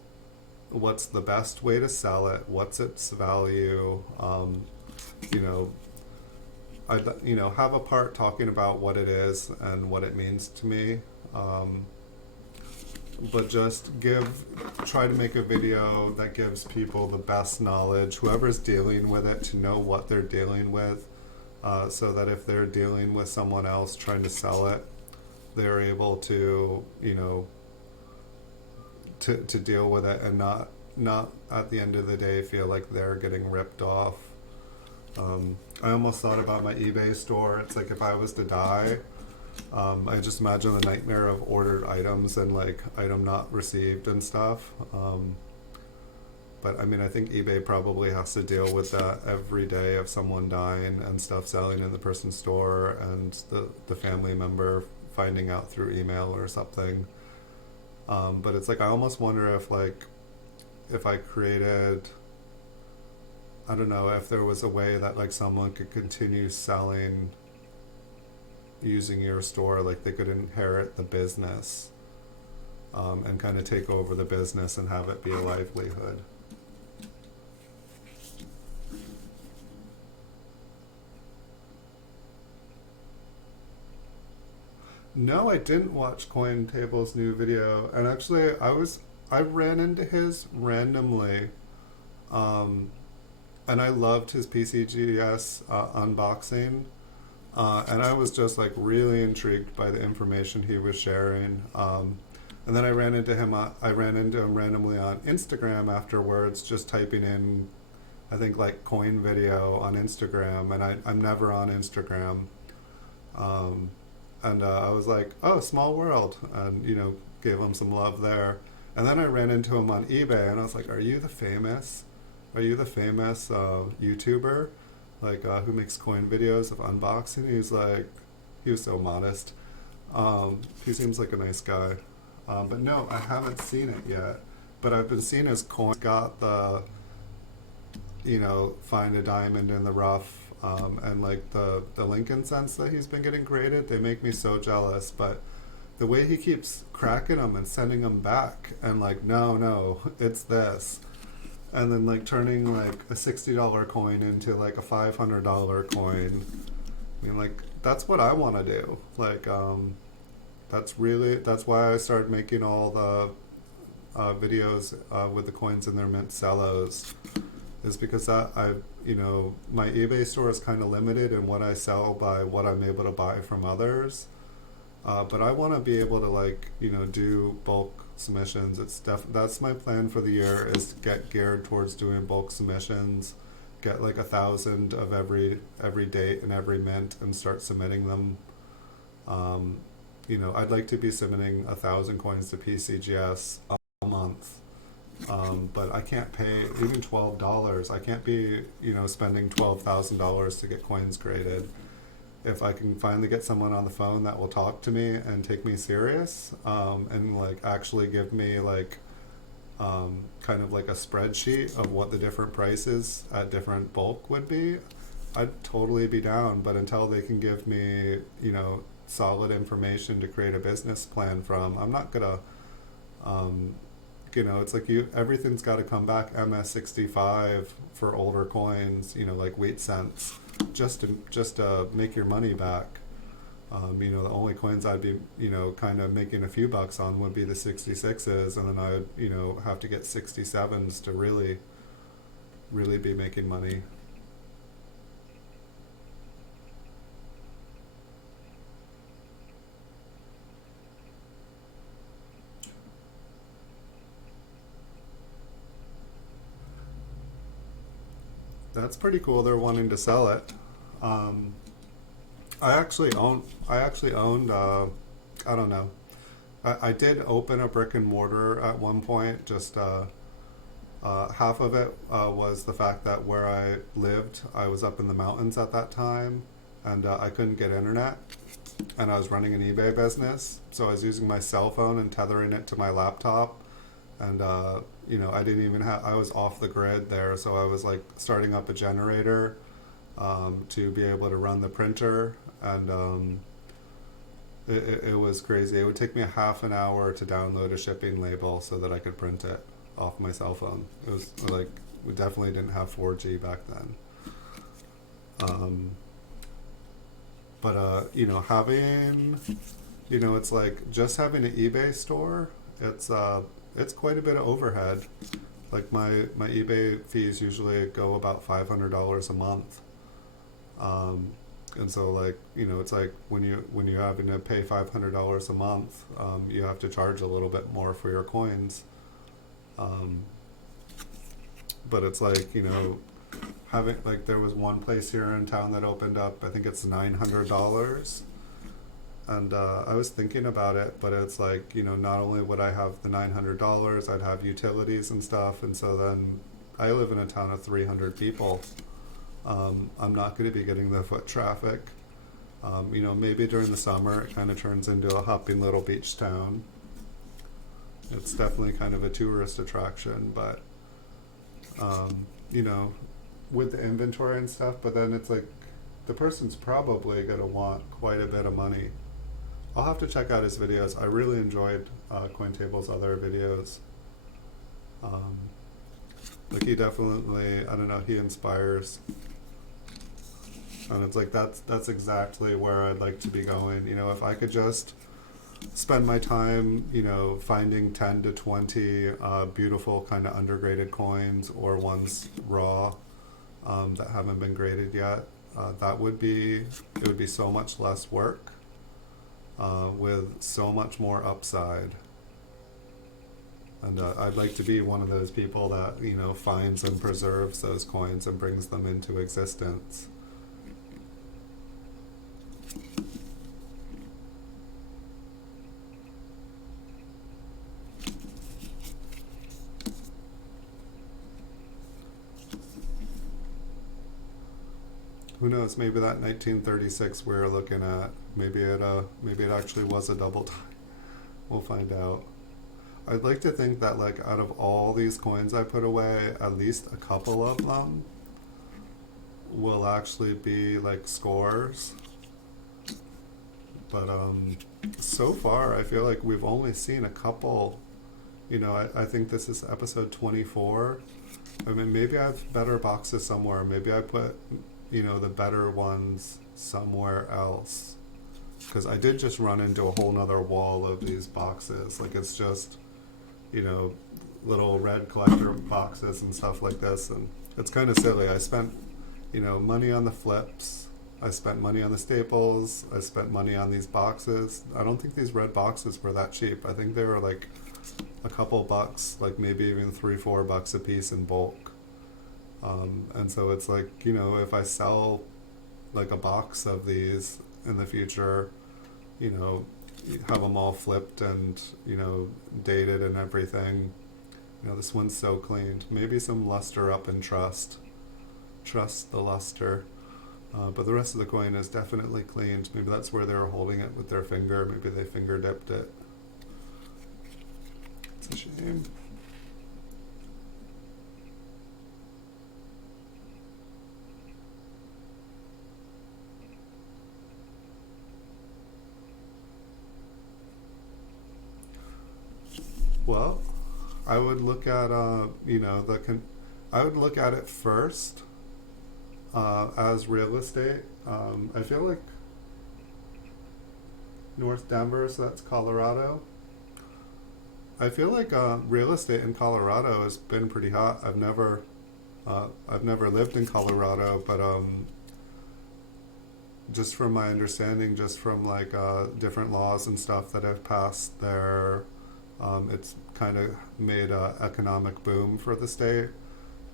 what's the best way to sell it, what's its value, you know, I'd have a part talking about what it is and what it means to me. Um, but just try to make a video that gives people the best knowledge, whoever's dealing with it, to know what they're dealing with, so that if they're dealing with someone else trying to sell it, they're able to, to deal with it and not at the end of the day feel like they're getting ripped off. I almost thought about my eBay store. It's like if I was to die, I just imagine the nightmare of ordered items and like item not received and stuff. But I mean, I think eBay probably has to deal with that every day of someone dying and stuff selling in the person's store and the family member finding out through email or something. But it's like I almost wonder if I created, I don't know, if there was a way that like someone could continue selling using your store, like they could inherit the business, and kind of take over the business and have it be a livelihood. No, I didn't watch CoinTable's new video, and actually, I ran into his randomly, um, and I loved his PCGS unboxing, and I was just like really intrigued by the information he was sharing. And then I ran into him. I ran into him randomly on Instagram afterwards, just typing in, I think like coin video on Instagram, and I'm never on Instagram. Um, and I was like, oh, small world, and gave him some love there. And then I ran into him on eBay, and I was like, are you the famous YouTuber, like who makes coin videos of unboxing? He was so modest. He seems like a nice guy. But no, I haven't seen it yet. But I've been seeing his coin. Got the, find a diamond in the rough, and like the Lincoln cents that he's been getting graded, they make me so jealous. But the way he keeps cracking them and sending them back, and like, no, it's this. And then like turning like a $60 coin into like a $500 coin. I mean, like, that's what I want to do. Like, that's why I started making all the videos with the coins in their mint cellos, is because my eBay store is kind of limited in what I sell by what I'm able to buy from others. But I want to be able to do bulk submissions. That's my plan for the year, is to get geared towards doing bulk submissions, get like 1,000 of every date and every mint and start submitting them. I'd like to be submitting 1,000 coins to PCGS a month. But I can't pay even $12. I can't be, spending $12,000 to get coins graded. If I can finally get someone on the phone that will talk to me and take me serious, and like actually give me kind of like a spreadsheet of what the different prices at different bulk would be, I'd totally be down. But until they can give me, solid information to create a business plan from, I'm not gonna, it's like everything's got to come back MS65 for older coins, like wheat cents, just to make your money back. The only coins I'd be, kind of making a few bucks on would be the 66s, and then I would, have to get 67s to really, really be making money. That's pretty cool. They're wanting to sell it. Um, I actually owned. I don't know. I did open a brick and mortar at one point. Just half of it was the fact that where I lived, I was up in the mountains at that time, and I couldn't get internet, and I was running an eBay business, so I was using my cell phone and tethering it to my laptop, and I didn't even have. I was off the grid there, so I was like starting up a generator, to be able to run the printer, and it was crazy. It would take me a half an hour to download a shipping label so that I could print it off my cell phone. It was like, we definitely didn't have 4G back then. Um, but having, it's like just having an eBay store. It's quite a bit of overhead. Like my eBay fees usually go about $500 a month. Um, and so like it's like when you're having to pay $500 a month, you have to charge a little bit more for your coins. Um, but it's like having like there was one place here in town that opened up. I think it's $900. And I was thinking about it, but it's like not only would I have the $900, I'd have utilities and stuff, and so then I live in a town of 300 people. I'm not going to be getting the foot traffic. Maybe during the summer it kind of turns into a hopping little beach town. It's definitely kind of a tourist attraction, but you know, with the inventory and stuff. But then it's like the person's probably going to want quite a bit of money. I'll have to check out his videos. I really enjoyed CoinTable's other videos. Like he definitely, I don't know, he inspires. And it's like that's exactly where I'd like to be going. If I could just spend my time, finding 10 to 20 beautiful kind of undergraded coins or ones raw that haven't been graded yet, it would be so much less work with so much more upside. And I'd like to be one of those people that finds and preserves those coins and brings them into existence. Who knows? Maybe that 1936 we were looking at. Maybe it actually was a double time. We'll find out. I'd like to think that like out of all these coins I put away, at least a couple of them will actually be like scores. But so far I feel like we've only seen a couple. I think this is episode 24. I mean, maybe I have better boxes somewhere. Maybe I put the better ones somewhere else. Because I did just run into a whole nother wall of these boxes. Like it's just, little red collector boxes and stuff like this. And it's kind of silly. I spent, money on the flips. I spent money on the staples. I spent money on these boxes. I don't think these red boxes were that cheap. I think they were like a couple bucks, like maybe even $3-4 a piece in bulk. And so it's like, if I sell like a box of these in the future, have them all flipped and, dated and everything. This one's so cleaned. Maybe some luster up and trust. Trust the luster. But the rest of the coin is definitely cleaned. Maybe that's where they were holding it with their finger. Maybe they finger dipped it. It's a shame. Well, I would look at I would look at it first as real estate. I feel like North Denver, so that's Colorado. I feel like real estate in Colorado has been pretty hot. I've never lived in Colorado, but just from my understanding, just from like different laws and stuff that have passed there. It's kind of made an economic boom for the state.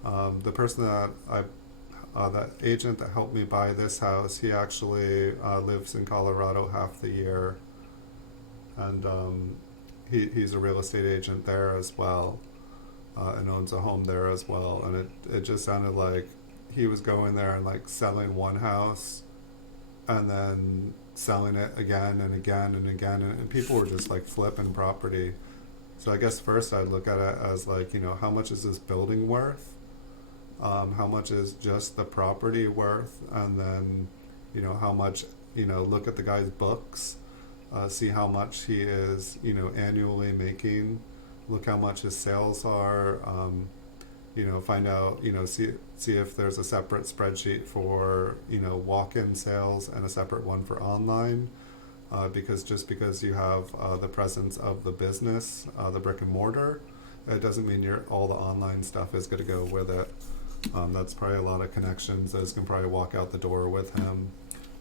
The person that agent that helped me buy this house, he actually lives in Colorado half the year, and he's a real estate agent there as well, and owns a home there as well. And it just sounded like he was going there and like selling one house, and then selling it again and again and again, and people were just like flipping property. So I guess first I'd look at it as like, how much is this building worth? How much is just the property worth? And then, how much, look at the guy's books, see how much he is, annually making, look how much his sales are, find out, see if there's a separate spreadsheet for, walk-in sales and a separate one for online. Because just because you have the presence of the business, the brick and mortar, it doesn't mean all the online stuff is going to go with it. That's probably a lot of connections. Those can probably walk out the door with him.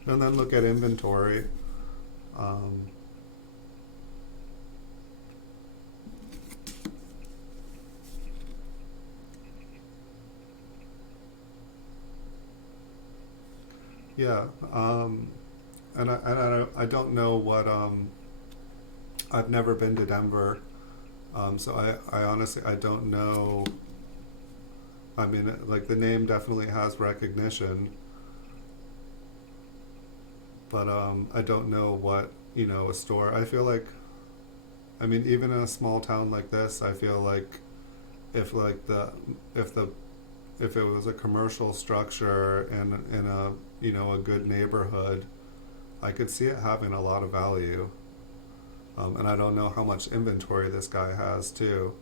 And then look at inventory. Yeah, I don't know what, I've never been to Denver, so I honestly, I don't know. I mean, like, the name definitely has recognition, but I don't know what, a store. I feel like, I mean, even in a small town like this, I feel like if like the if the if it was a commercial structure in a, a good neighborhood, I could see it having a lot of value. And I don't know how much inventory this guy has too.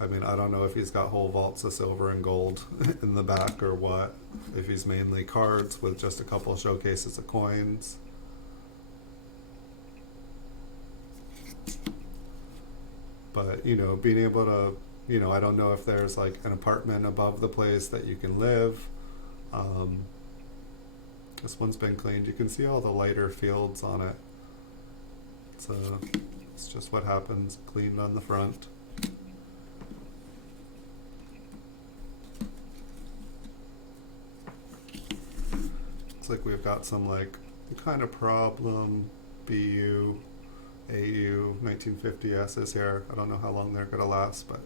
I mean, I don't know if he's got whole vaults of silver and gold in the back or what. If he's mainly cards with just a couple of showcases of coins. But, being able to, I don't know if there's like an apartment above the place that you can live. This one's been cleaned. You can see all the lighter fields on it. So it's just what happens, cleaned on the front. Looks like we've got some like kind of problem BU, AU 1950S's here. I don't know how long they're going to last, but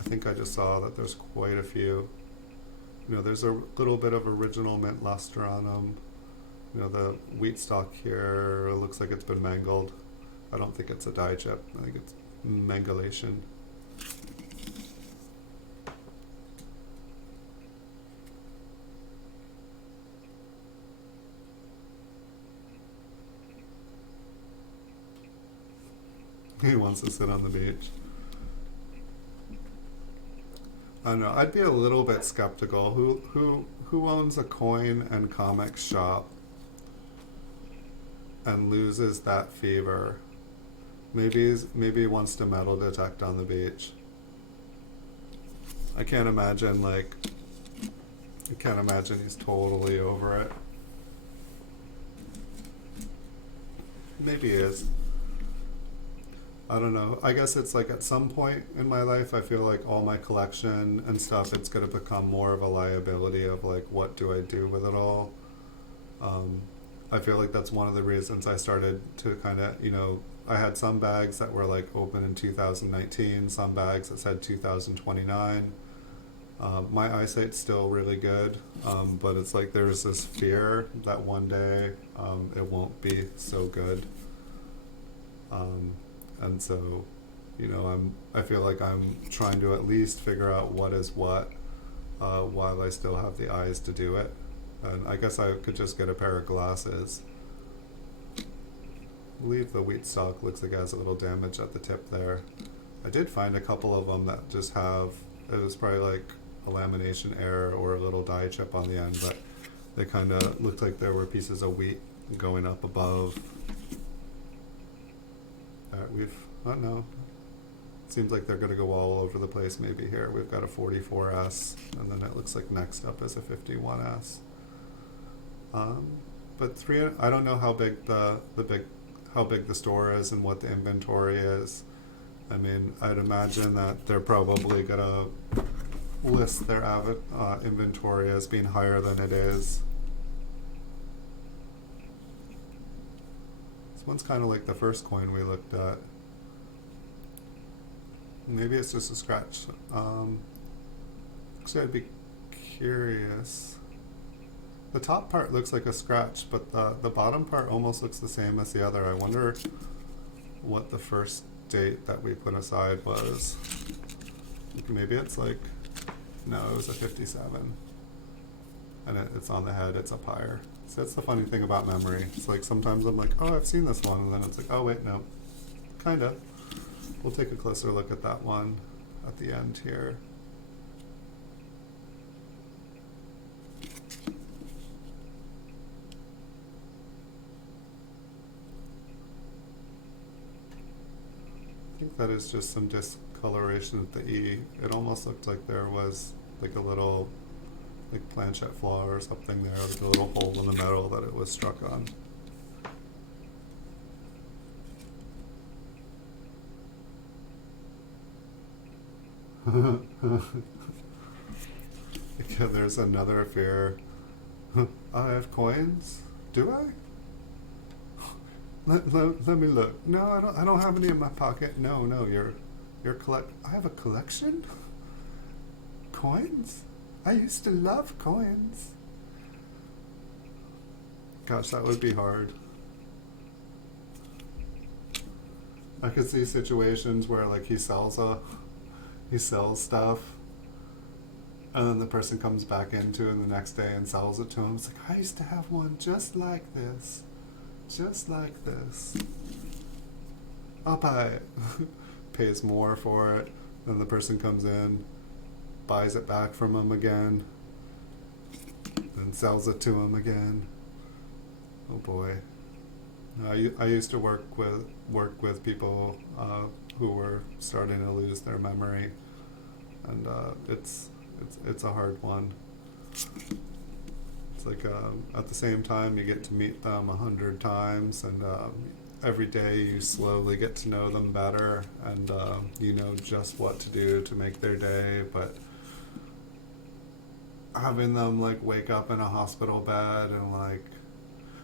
I think I just saw that there's quite a few. There's a little bit of original mint luster on them. The wheat stock here looks like it's been mangled. I don't think it's a die chip. I think it's mangulation. He wants to sit on the beach. I don't know. I'd be a little bit skeptical. Who owns a coin and comic shop and loses that fever? Maybe he wants to metal detect on the beach. I can't imagine he's totally over it. Maybe he is. I don't know. I guess it's like at some point in my life, I feel like all my collection and stuff, it's going to become more of a liability of like, what do I do with it all? I feel like that's one of the reasons I started to kind of, I had some bags that were like open in 2019, some bags that said 2029. My eyesight's still really good, but it's like there's this fear that one day it won't be so good. And so, I feel like I'm trying to at least figure out what is what while I still have the eyes to do it. And I guess I could just get a pair of glasses. I believe the wheat stock looks like it has a little damage at the tip there. I did find a couple of them that just have, it was probably like a lamination error or a little die chip on the end, but they kind of looked like there were pieces of wheat going up above. Oh no, seems like they're going to go all over the place maybe here. We've got a 44S, and then it looks like next up is a 51S. But I don't know how big how big the store is and what the inventory is. I mean, I'd imagine that they're probably going to list their inventory as being higher than it is. This one's kind of like the first coin we looked at. Maybe it's just a scratch. Actually, I'd be curious. The top part looks like a scratch, but the bottom part almost looks the same as the other. I wonder what the first date that we put aside was. Maybe it's like, no, it was a 57. And it's on the head, it's up higher. So that's the funny thing about memory. It's like sometimes I'm like, oh, I've seen this one, and then it's like, oh wait, no. Kinda. We'll take a closer look at that one at the end here. think that is just some discoloration at the E. It almost looked like there was like a little like planchette flaw or something there, like a little hole in the metal that it was struck on. Yeah, there's another fear. I have coins? Do I? Let me look. No, I don't have any in my pocket. No, you're collect. I have a collection? Coins? I used to love coins. Gosh, that would be hard. I could see situations where like he sells stuff, and then the person comes back into it the next day and sells it to him. It's like, I used to have one just like this. Just like this. I'll buy it. Pays more for it. Then the person comes in, buys it back from him again, then sells it to him again. Oh boy. I used to work with people who were starting to lose their memory, and it's a hard one. It's like at the same time you get to meet them 100 times, and every day you slowly get to know them better, and you know just what to do to make their day. But having them like wake up in a hospital bed and like,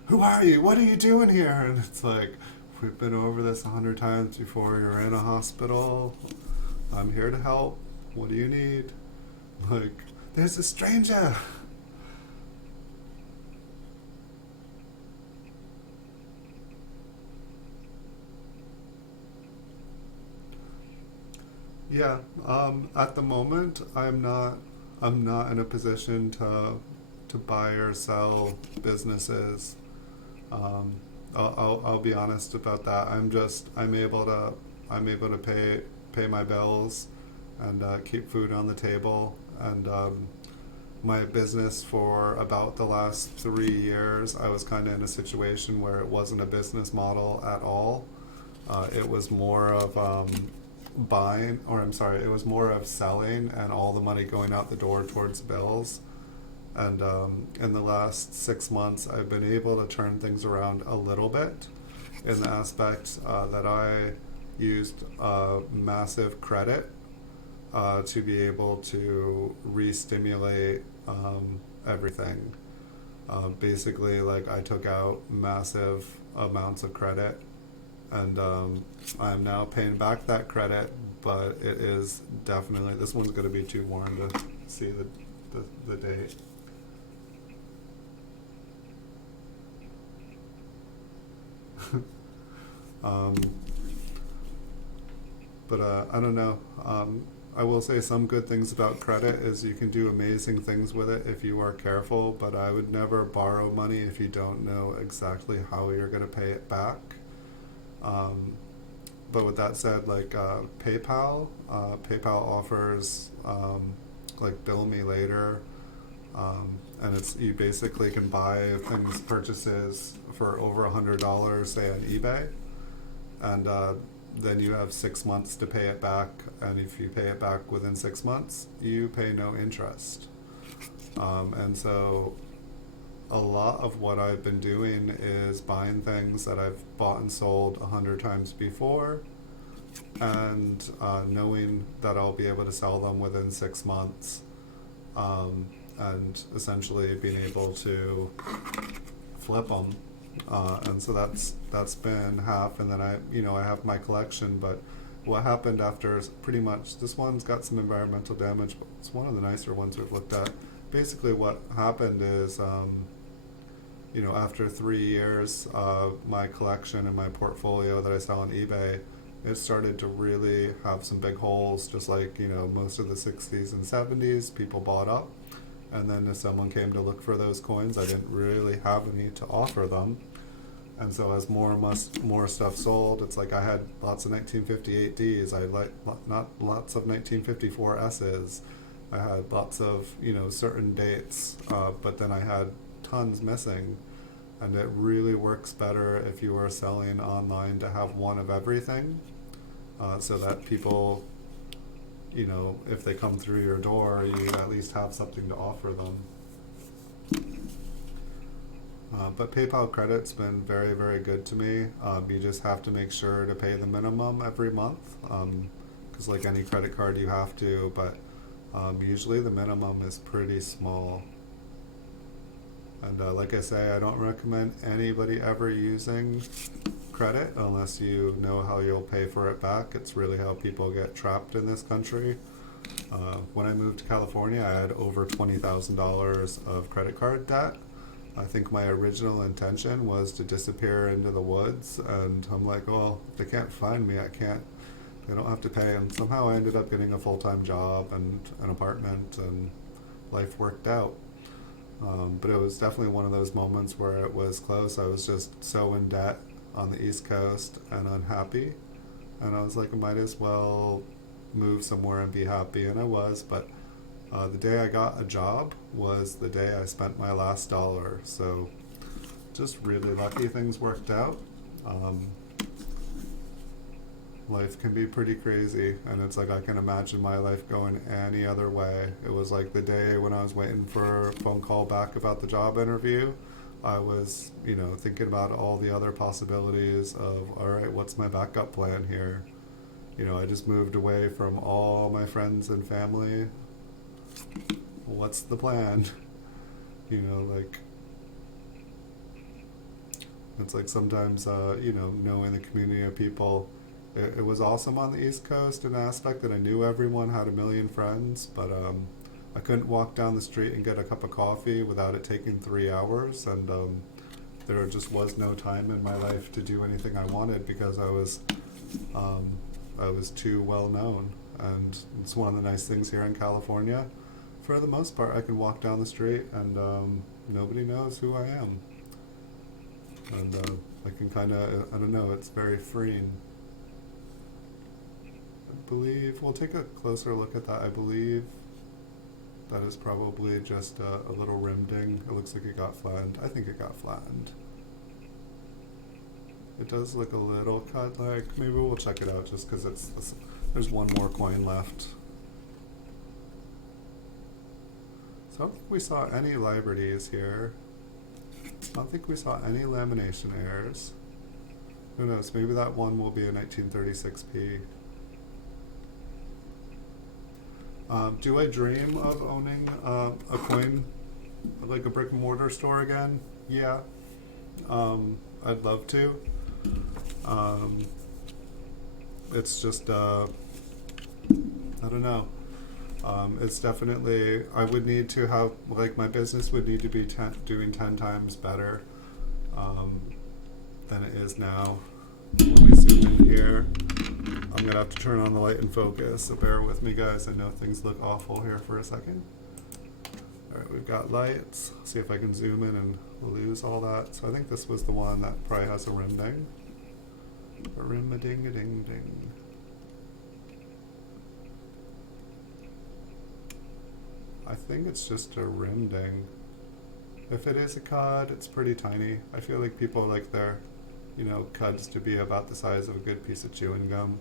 who are you? What are you doing here? And it's like, we've been over this 100 times before. You're in a hospital. I'm here to help. What do you need? Like, there's a stranger. Yeah. At the moment, I'm not in a position to buy or sell businesses. Um, I'll be honest about that. I'm able to pay my bills and keep food on the table. And my business for about the last 3 years, I was kind of in a situation where it wasn't a business model at all. It was more of it was more of selling and all the money going out the door towards bills. And in the last 6 months, I've been able to turn things around a little bit in the aspect that I used massive credit to be able to re-stimulate everything. Basically, like I took out massive amounts of credit, and I'm now paying back that credit, but it is definitely, this one's going to be too warm to see the date. um, but I don't know. I will say some good things about credit is you can do amazing things with it if you are careful, but I would never borrow money if you don't know exactly how you're going to pay it back. But with that said, like PayPal offers like bill me later, and it's you basically can buy things purchases for over $100, say on eBay, and then you have 6 months to pay it back. And if you pay it back within 6 months, you pay no interest. And so a lot of what I've been doing is buying things that I've bought and sold 100 times before, and knowing that I'll be able to sell them within 6 months, and essentially being able to flip them. And so that's been half, and then I have my collection. But what happened after is pretty much, this one's got some environmental damage, but it's one of the nicer ones we've looked at. Basically, what happened is, after 3 years, my collection and my portfolio that I sell on eBay, it started to really have some big holes, just like, most of the 60s and 70s, people bought up. And then if someone came to look for those coins, I didn't really have any to offer them. And so as more stuff sold, it's like I had lots of 1958 Ds, I had not lots of 1954 S's, I had lots of, certain dates, but then I had tons missing. And it really works better if you are selling online to have one of everything. so that people, you know, if they come through your door, you at least have something to offer them. But PayPal Credit's been very, very good to me. You just have to make sure to pay the minimum every month, because like any credit card you have to, but usually the minimum is pretty small. And like I say, I don't recommend anybody ever using credit unless you know how you'll pay for it back. It's really how people get trapped in this country. When I moved to California, I had over $20,000 of credit card debt. I think my original intention was to disappear into the woods, and I'm like, well, if they can't find me, they don't have to pay. And somehow I ended up getting a full-time job and an apartment, and life worked out. But it was definitely one of those moments where it was close. I was just so in debt on the East Coast and unhappy, and I was like, I might as well move somewhere and be happy, and I was. But the day I got a job was the day I spent my last dollar, so just really lucky things worked out. Life can be pretty crazy, and it's like I can imagine my life going any other way. It was like the day when I was waiting for a phone call back about the job interview, I was, you know, thinking about all the other possibilities of, all right, what's my backup plan here? You know, I just moved away from all my friends and family. What's the plan? You know, like, it's like sometimes, you know, knowing the community of people, it was awesome on the East Coast in an aspect that I knew everyone, had a million friends, but I couldn't walk down the street and get a cup of coffee without it taking 3 hours, and there just was no time in my life to do anything I wanted because I was too well known. And it's one of the nice things here in California. For the most part, I can walk down the street and nobody knows who I am. And I can kind of, I don't know, it's very freeing. I believe, we'll take a closer look at that. I believe that is probably just a little rim ding. It looks like it got flattened. I think it got flattened. It does look a little cut, like, maybe we'll check it out just because there's one more coin left. So I don't think we saw any liberties here. I don't think we saw any lamination errors. Who knows, maybe that one will be a 1936p. Do I dream of owning a coin, like a brick and mortar store again? Yeah. I'd love to. It's just, I don't know. It's definitely, I would need to have, like, my business would need to be doing 10 times better than it is now. Let me zoom in here. I'm going to have to turn on the light and focus, so bear with me, guys. I know things look awful here for a second. Alright, we've got lights. See if I can zoom in and lose all that. So I think this was the one that probably has a rim ding. A rim-a-ding-a-ding-ding. I think it's just a rim ding. If it is a cud, it's pretty tiny. I feel like people like their, you know, cuds to be about the size of a good piece of chewing gum.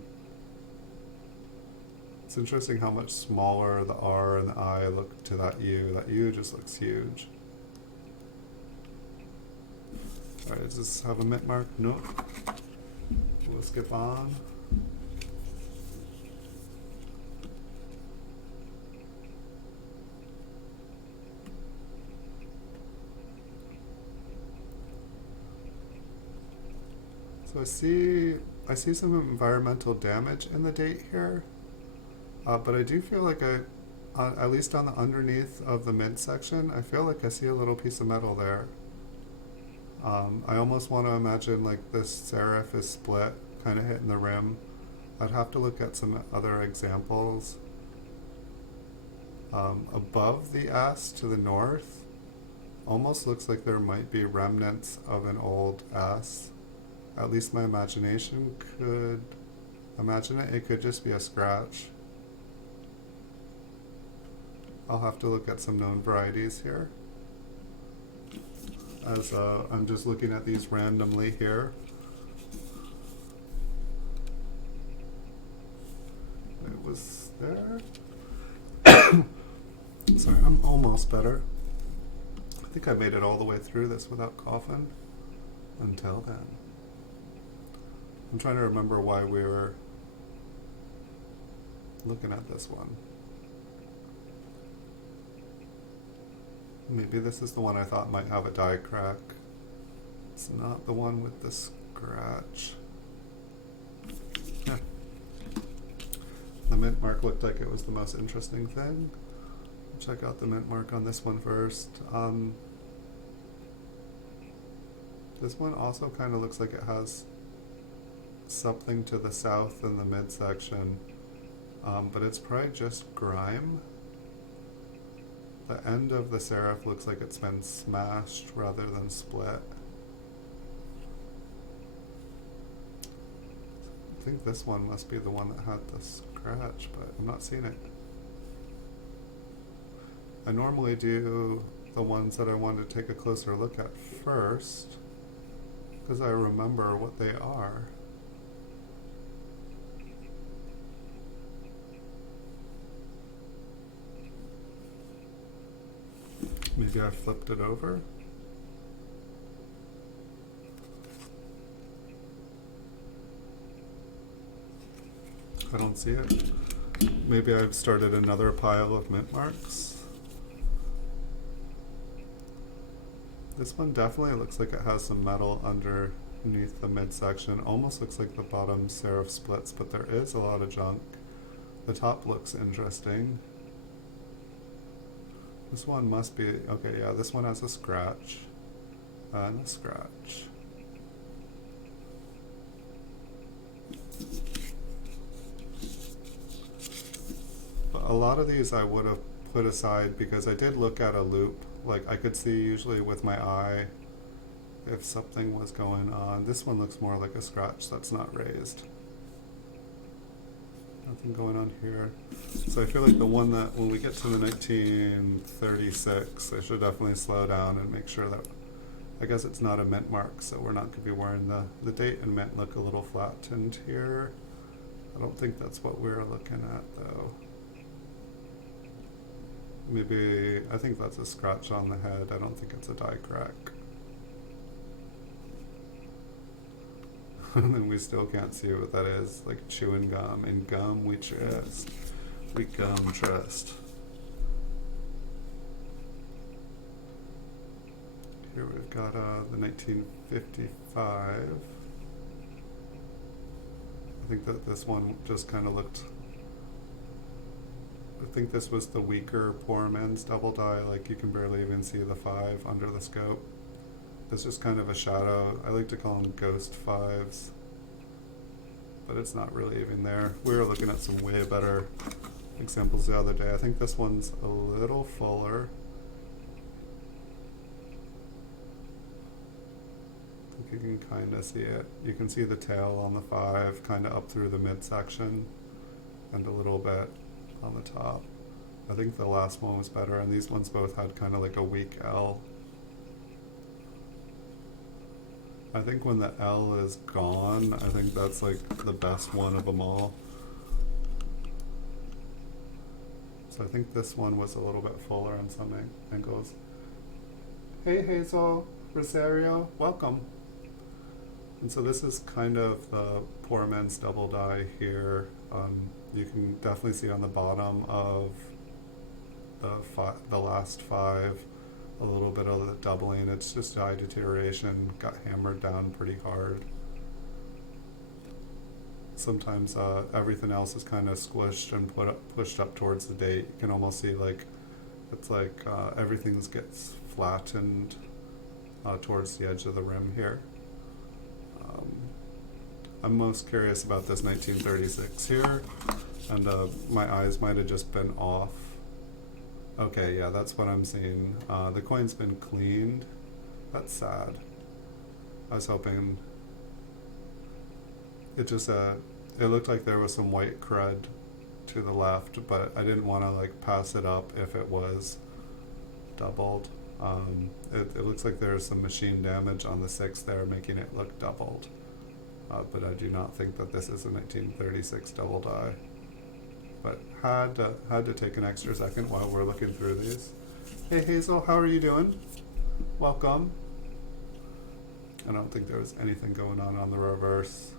It's interesting how much smaller the R and the I look to that U. That U just looks huge. Alright, does this have a mint mark? Nope. We'll skip on. So I see some environmental damage in the date here, but I do feel like at least on the underneath of the mint section, I feel like I see a little piece of metal there. I almost want to imagine like this serif is split, kind of hitting the rim. I'd have to look at some other examples. Above the S to the north, almost looks like there might be remnants of an old S. At least my imagination could imagine it. It could just be a scratch. I'll have to look at some known varieties here. As I'm just looking at these randomly here. was there. Sorry, I'm almost better. I think I made it all the way through this without coughing until then. I'm trying to remember why we were looking at this one. Maybe this is the one I thought might have a die crack. It's not the one with the scratch. Yeah. The mint mark looked like it was the most interesting thing. Check out the mint mark on this one first. This one also kind of looks like it has something to the south in the midsection, but it's probably just grime. The end of the serif looks like it's been smashed rather than split. I think this one must be the one that had the scratch, but I'm not seeing it. I normally do the ones that I want to take a closer look at first, because I remember what they are. Maybe I flipped it over. I don't see it. Maybe I've started another pile of mint marks. This one definitely looks like it has some metal underneath the midsection. Almost looks like the bottom serif splits, but there is a lot of junk. The top looks interesting. This one must be, okay, yeah, this one has a scratch. And a scratch. But a lot of these I would have put aside because I did look at a loop. Like I could see usually with my eye if something was going on. This one looks more like a scratch that's not raised. Nothing going on here. So I feel like the one that when we get to the 1936, I should definitely slow down and make sure that, I guess it's not a mint mark, so we're not going to be wearing the date and mint look a little flattened here. I don't think that's what we're looking at though. Maybe, I think that's a scratch on the head. I don't think it's a die crack. And then we still can't see what that is, like chewing gum. And gum we trust. We gum trust. Here we've got the 1955. I think that this one just kind of looked, I think this was the weaker poor man's double die, like you can barely even see the 5 under the scope. It's just kind of a shadow. I like to call them ghost 5s, but it's not really even there. We were looking at some way better examples the other day. I think this one's a little fuller. I think you can kind of see it. You can see the tail on the 5 kind of up through the midsection and a little bit on the top. I think the last one was better, and these ones both had kind of like a weak L. I think when the L is gone, I think that's like the best one of them all. So I think this one was a little bit fuller on some angles. Hey Hazel, Rosario, welcome. And so this is kind of the poor man's double die here. You can definitely see on the bottom of the last 5 a little bit of the doubling. It's just die deterioration, got hammered down pretty hard. Sometimes everything else is kind of squished and pushed up towards the date. You can almost see like it's like everything gets flattened towards the edge of the rim here. I'm most curious about this 1936 here, and my eyes might have just been off. Okay, yeah, that's what I'm seeing. The coin's been cleaned. That's sad. I was hoping it just it looked like there was some white crud to the left, but I didn't want to like pass it up if it was doubled. It looks like there's some machine damage on the 6 there, making it look doubled. But I do not think that this is a 1936 double die. but had to take an extra second while we're looking through these. Hey Hazel, how are you doing? Welcome. I don't think there was anything going on the reverse.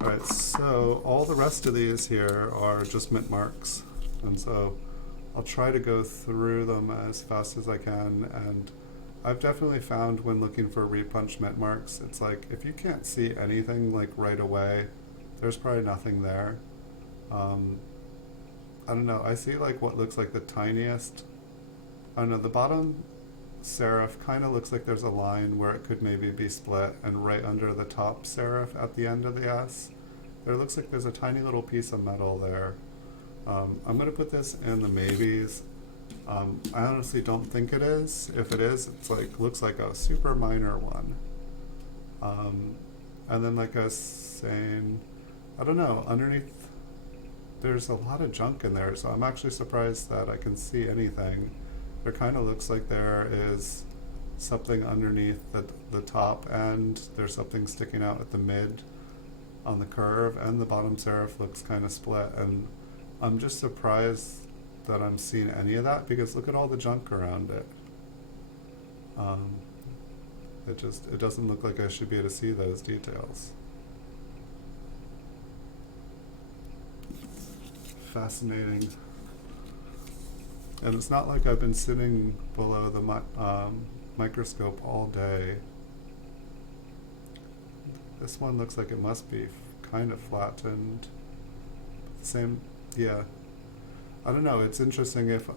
Alright, so all the rest of these here are just mint marks, and so I'll try to go through them as fast as I can. And I've definitely found when looking for repunch mint marks, it's like if you can't see anything like right away, there's probably nothing there. I don't know, I see like what looks like the tiniest, I don't know, the bottom serif kind of looks like there's a line where it could maybe be split, and right under the top serif at the end of the S, there looks like there's a tiny little piece of metal there. I'm going to put this in the maybes. I honestly don't think it is. If it is, it's like looks like a super minor one. And then like I was saying, I don't know, underneath there's a lot of junk in there, so I'm actually surprised that I can see anything. There kind of looks like there is something underneath the top end. There's something sticking out at the mid on the curve, and the bottom serif looks kind of split, and I'm just surprised that I'm seeing any of that, because look at all the junk around it. It doesn't look like I should be able to see those details. Fascinating. And it's not like I've been sitting below the microscope all day. This one looks like it must be kind of flattened. Same, yeah. I don't know, it's interesting. If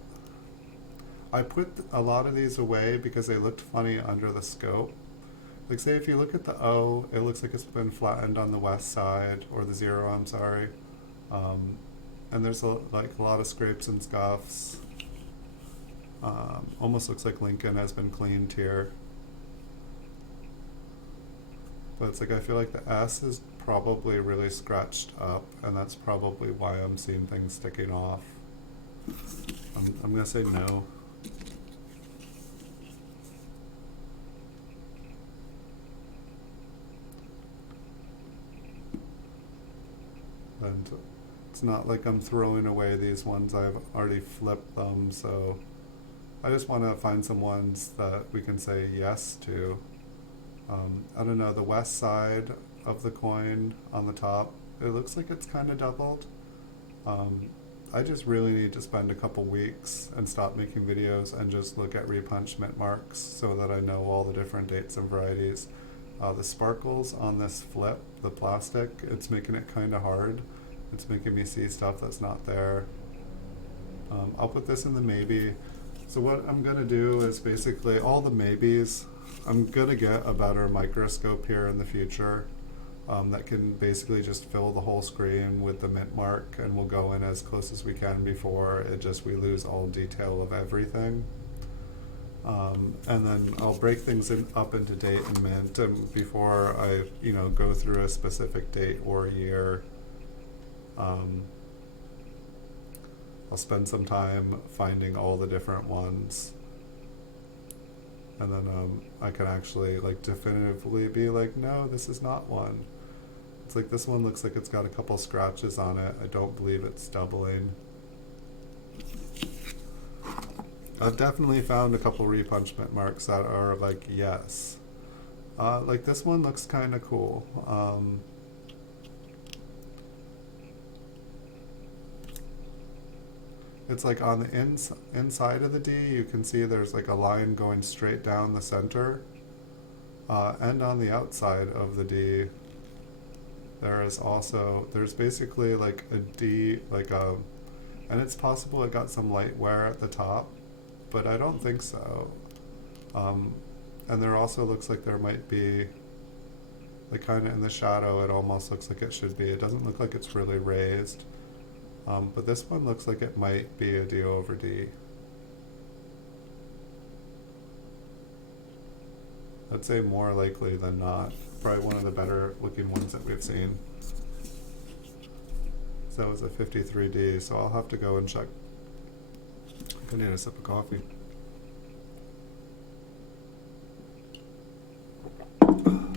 I put a lot of these away because they looked funny under the scope. Like say if you look at the O, it looks like it's been flattened on the west side, or the 0, I'm sorry. And there's like a lot of scrapes and scuffs. Almost looks like Lincoln has been cleaned here. But it's like I feel like the S is probably really scratched up, and that's probably why I'm seeing things sticking off. I'm gonna say no. And it's not like I'm throwing away these ones, I've already flipped them, so I just want to find some ones that we can say yes to. I don't know, the west side of the coin on the top, it looks like it's kind of doubled. I just really need to spend a couple weeks and stop making videos and just look at repunch mint marks so that I know all the different dates and varieties. The sparkles on this flip, the plastic, it's making it kind of hard. It's making me see stuff that's not there. I'll put this in the maybe. So what I'm going to do is basically all the maybes, I'm going to get a better microscope here in the future that can basically just fill the whole screen with the mint mark, and we'll go in as close as we can before we lose all detail of everything. And then I'll break things up into date and mint, and before I go through a specific date or year, I'll spend some time finding all the different ones, and then I can actually definitively be like, no, this is not one. It's like this one looks like it's got a couple scratches on it. I don't believe it's doubling. I've definitely found a couple repunchment marks that are like yes. Like this one looks kind of cool. It's like on the inside of the D, you can see there's like a line going straight down the center. And on the outside of the D, there's basically like a D, and it's possible it got some light wear at the top, but I don't think so. And there also looks like there might be, like kind of in the shadow, it almost looks like it should be. It doesn't look like it's really raised. But this one looks like it might be a D over D. I'd say more likely than not. Probably one of the better looking ones that we've seen. So that was a 53D, so I'll have to go and check. I need a sip of coffee.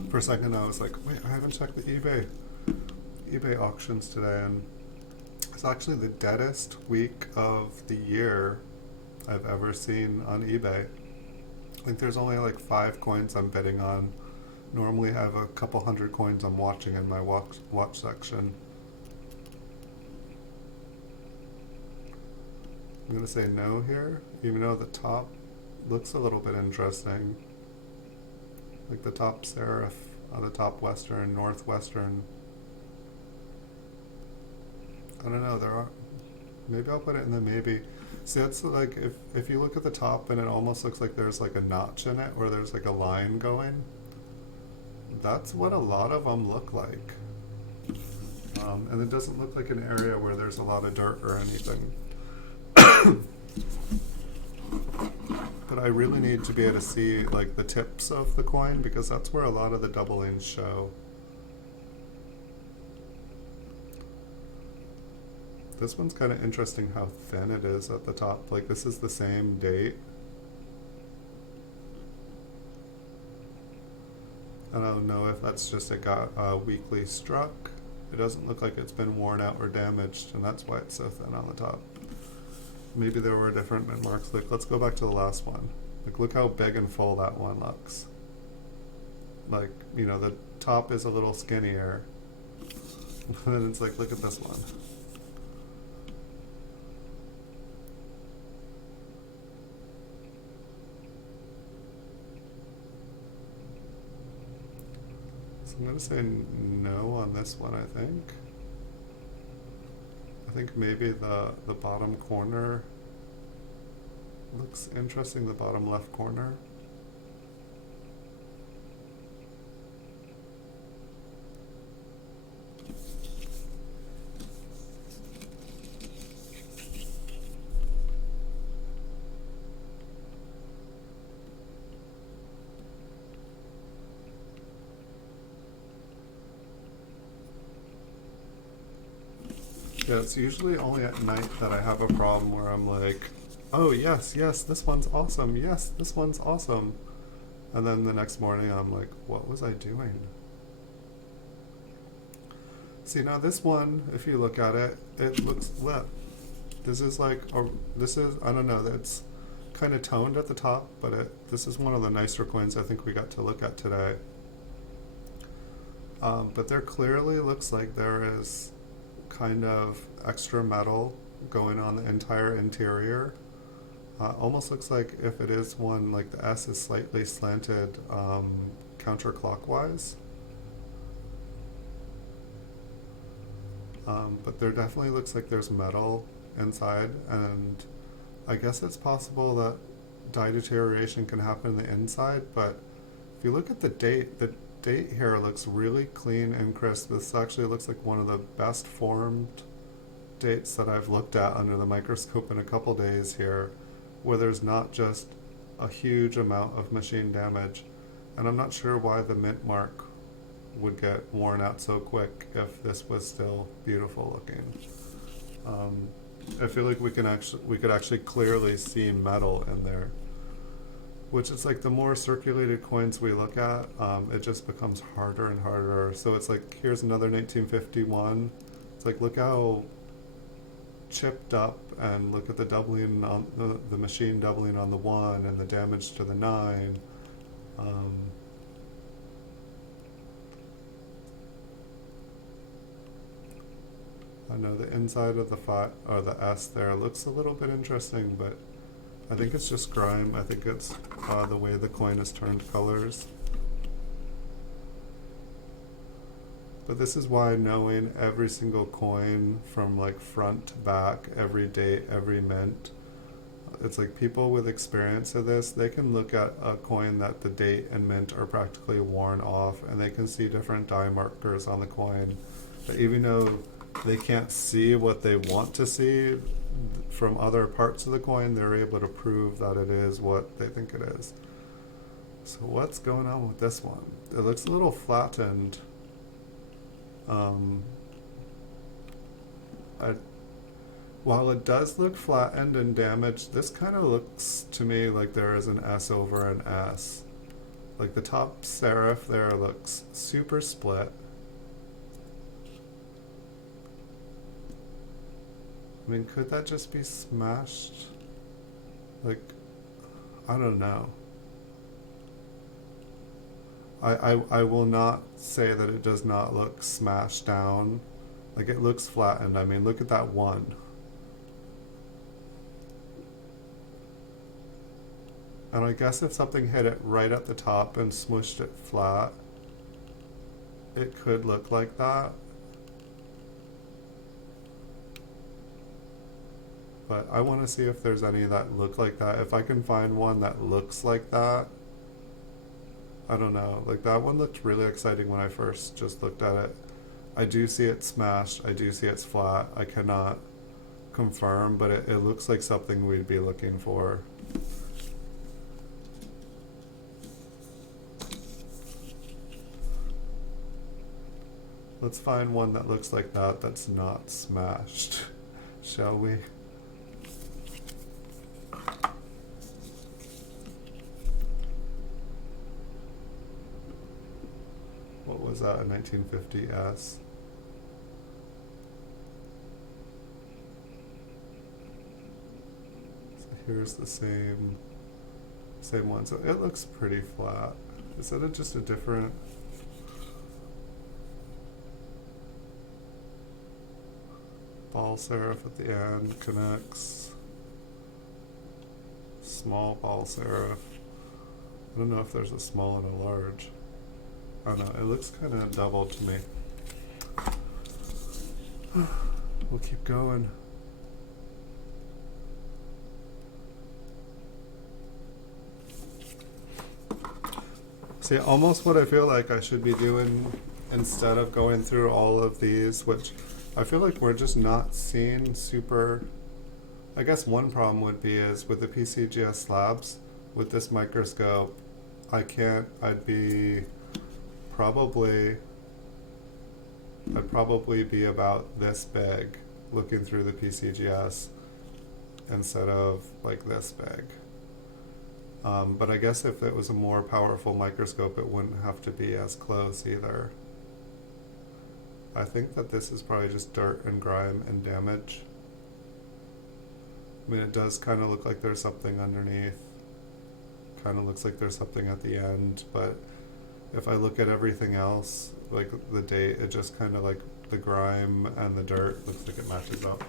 For a second I was like, wait, I haven't checked the eBay auctions today, and It's actually the deadest week of the year I've ever seen on eBay. I think there's only like 5 coins I'm bidding on. Normally I have a couple hundred coins I'm watching in my watch section. I'm gonna say no here, even though the top looks a little bit interesting. Like the top serif, the top western, northwestern. I don't know, there are, maybe I'll put it in the maybe. See, that's like, if you look at the top and it almost looks like there's like a notch in it, or there's like a line going. That's what a lot of them look like. And it doesn't look like an area where there's a lot of dirt or anything. But I really need to be able to see like the tips of the coin, because that's where a lot of the doublings show. This one's kind of interesting how thin it is at the top. Like this is the same date. I don't know if that's just it got weakly struck. It doesn't look like it's been worn out or damaged, and that's why it's so thin on the top. Maybe there were different mint marks. Like, let's go back to the last one. Like, look how big and full that one looks. Like, you know, the top is a little skinnier. And it's like, look at this one. So I'm going to say no on this one, I think. I think maybe the bottom corner looks interesting, the bottom left corner. Yeah, it's usually only at night that I have a problem where I'm like, oh yes, yes, this one's awesome, yes, this one's awesome. And then the next morning I'm like, what was I doing? See, now this one, if you look at it, it looks lit. This is like, or this is, I don't know, it's kind of toned at the top, but this is one of the nicer coins I think we got to look at today. But there clearly looks like there is kind of extra metal going on the entire interior. Almost looks like if it is one, like the S is slightly slanted counterclockwise. But there definitely looks like there's metal inside, and I guess it's possible that dye deterioration can happen in the inside, but if you look at the date here looks really clean and crisp. This actually looks like one of the best formed dates that I've looked at under the microscope in a couple days here, where there's not just a huge amount of machine damage. And I'm not sure why the mint mark would get worn out so quick if this was still beautiful looking. I feel like we could actually clearly see metal in there, which is like the more circulated coins we look at, it just becomes harder and harder. So it's like, here's another 1951. It's like, look how chipped up, and look at the doubling on the machine doubling on the 1 and the damage to the 9. I know the inside of the or the S there looks a little bit interesting, but I think it's just grime. I think it's the way the coin has turned colors. But this is why knowing every single coin from like front to back, every date, every mint, it's like people with experience of this, they can look at a coin that the date and mint are practically worn off, and they can see different dye markers on the coin. But even though they can't see what they want to see from other parts of the coin, they're able to prove that it is what they think it is. So what's going on with this one? It looks a little flattened. While it does look flattened and damaged, this kind of looks to me like there is an S over an S. Like the top serif there looks super split. I mean, could that just be smashed? Like, I don't know. I will not say that it does not look smashed down. Like, it looks flattened. I mean, look at that one. And I guess if something hit it right at the top and smushed it flat, it could look like that. But I want to see if there's any that look like that. If I can find one that looks like that, I don't know. Like, that one looked really exciting when I first just looked at it. I do see it smashed. I do see it's flat. I cannot confirm, but it looks like something we'd be looking for. Let's find one that looks like that that's not smashed, shall we? What was that, a 1950S? So here's the same one. So it looks pretty flat. Is it just a different... ball serif at the end connects. Small ball serif. I don't know if there's a small and a large. I don't know, it looks kind of double to me. We'll keep going. See, almost what I feel like I should be doing instead of going through all of these, which I feel like we're just not seeing super... I guess one problem would be is with the PCGS slabs, with this microscope, I'd probably be about this big looking through the PCGS instead of like this big. But I guess if it was a more powerful microscope, it wouldn't have to be as close either. I think that this is probably just dirt and grime and damage. I mean, it does kind of look like there's something underneath. Kind of looks like there's something at the end, but if I look at everything else, like the date, it just kind of like the grime and the dirt looks like it matches up.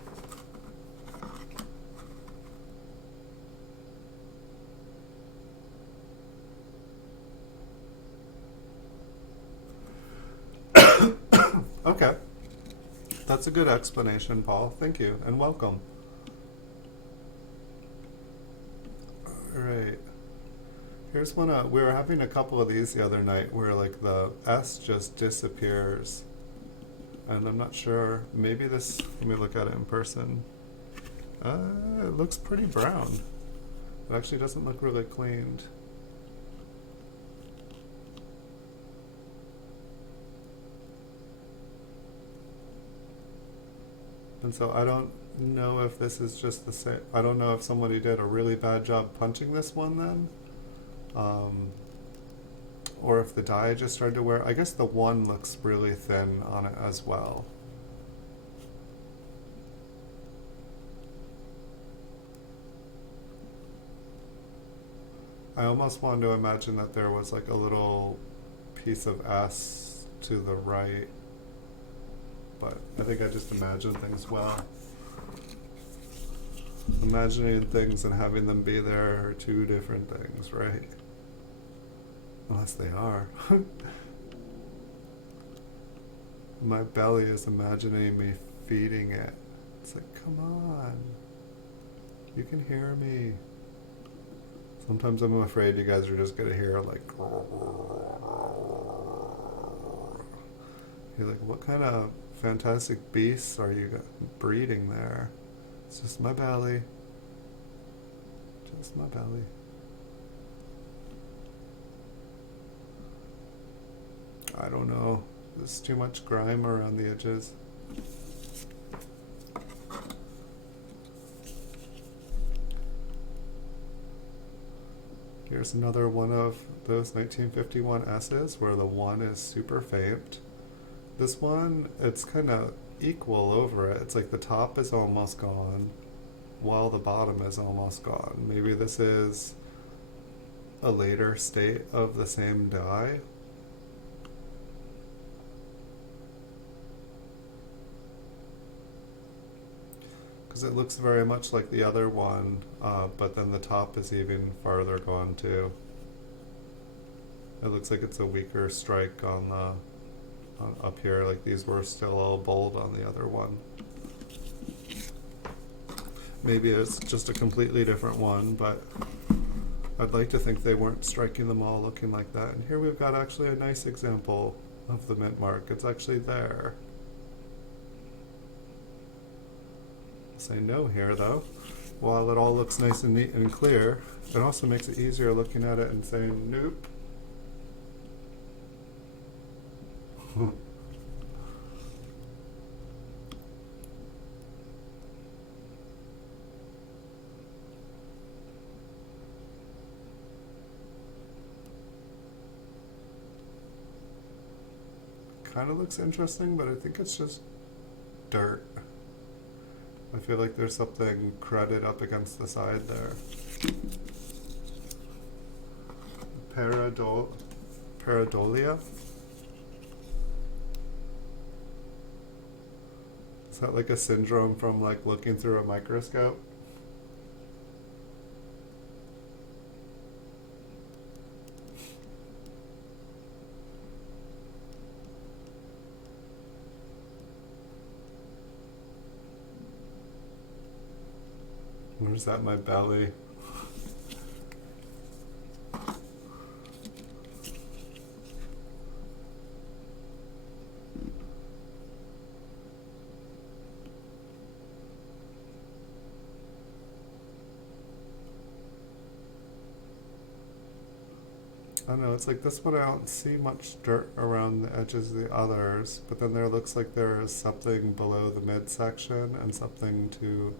Okay. That's a good explanation, Paul. Thank you, and welcome. Alright. Here's one, we were having a couple of these the other night where like the S just disappears. And I'm not sure, maybe this, let me look at it in person. It looks pretty brown. It actually doesn't look really cleaned. And so I don't know if this is just the same. I don't know if somebody did a really bad job punching this one then. Or if the dye just started to wear. I guess the one looks really thin on it as well. I almost wanted to imagine that there was like a little piece of S to the right. But I think I just imagined things well. Imagining things and having them be there are two different things, right? Unless they are. My belly is imagining me feeding it. It's like, come on. You can hear me. Sometimes I'm afraid you guys are just going to hear like... You're like, what kind of fantastic beasts are you breeding there? It's just my belly. Just my belly. I don't know. There's too much grime around the edges. Here's another one of those 1951 S's where the one is super faint. This one, it's kind of equal over it. It's like the top is almost gone while the bottom is almost gone. Maybe this is a later state of the same die. Because it looks very much like the other one, but then the top is even farther gone too. It looks like it's a weaker strike on the up here, like these were still all bold on the other one. Maybe it's just a completely different one, but I'd like to think they weren't striking them all looking like that. And here we've got actually a nice example of the mint mark. It's actually there. Say no here though. While it all looks nice and neat and clear, it also makes it easier looking at it and saying nope. Kind of looks interesting, but I think it's just dirt. I feel like there's something cruded up against the side there. Pareidolia? Is that like a syndrome from like looking through a microscope? Where's that? My belly. I don't know, it's like this one I don't see much dirt around the edges of the others, but then there looks like there is something below the midsection and something to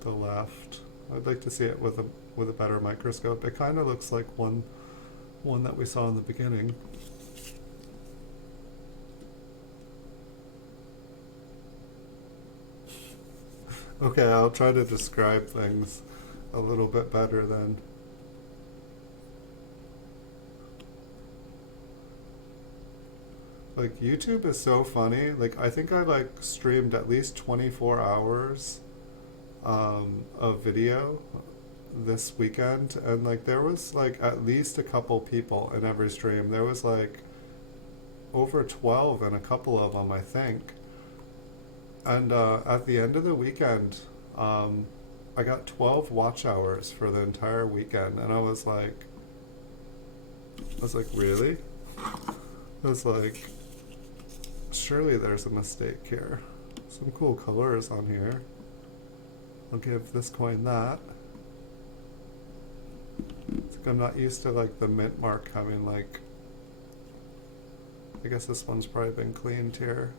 the left. I'd like to see it with a better microscope. It kind of looks like one that we saw in the beginning. Okay, I'll try to describe things a little bit better then. Like YouTube is so funny. Like I think I like streamed at least 24 hours of video this weekend, and like there was like at least a couple people in every stream. There was like over 12 in a couple of them, I think. And at the end of the weekend, I got 12 watch hours for the entire weekend, and I was like, really? I was like, surely there's a mistake here. Some cool colors on here. I'll give this coin that. It's like I'm not used to like the mint mark having like, I guess this one's probably been cleaned here.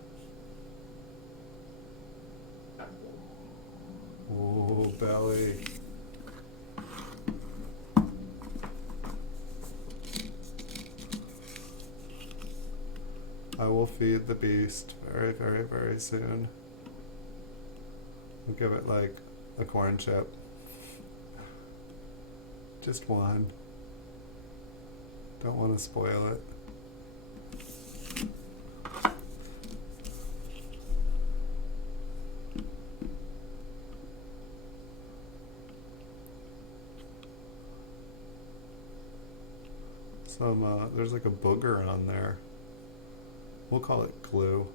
Oh, belly. I will feed the beast very, very, very soon. I'll give it like a corn chip. Just one. Don't want to spoil it. There's like a booger on there. We'll call it glue.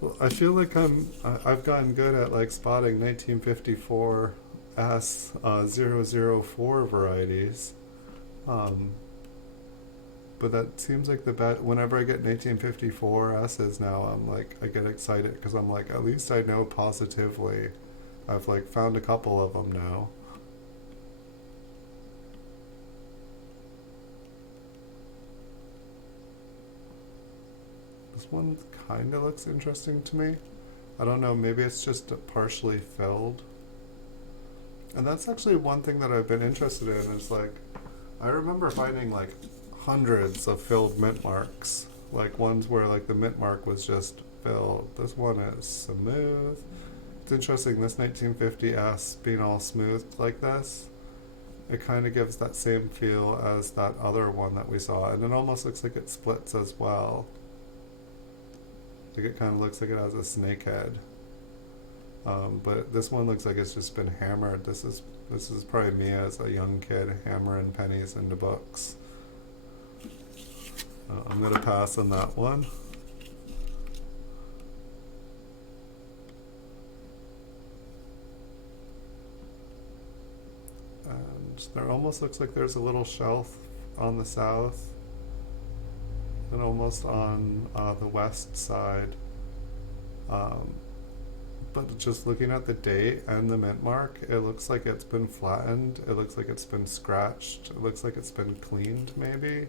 Well, I feel like I've gotten good at like spotting 1954 S004 varieties. But that seems like the best. Whenever I get 1954 S's now, I'm like, I get excited because I'm like, at least I know positively. I've like found a couple of them now. This one kind of looks interesting to me. I don't know, maybe it's just partially filled. And that's actually one thing that I've been interested in is like, I remember finding like hundreds of filled mint marks, like ones where like the mint mark was just filled. This one is smooth. It's interesting, this 1950S being all smooth like this, it kind of gives that same feel as that other one that we saw, and it almost looks like it splits as well. Like it kind of looks like it has a snake head. But this one looks like it's just been hammered. This is probably me as a young kid hammering pennies into books. I'm going to pass on that one. And there almost looks like there's a little shelf on the south and almost on the west side. But just looking at the date and the mint mark, it looks like it's been flattened. It looks like it's been scratched. It looks like it's been cleaned, maybe.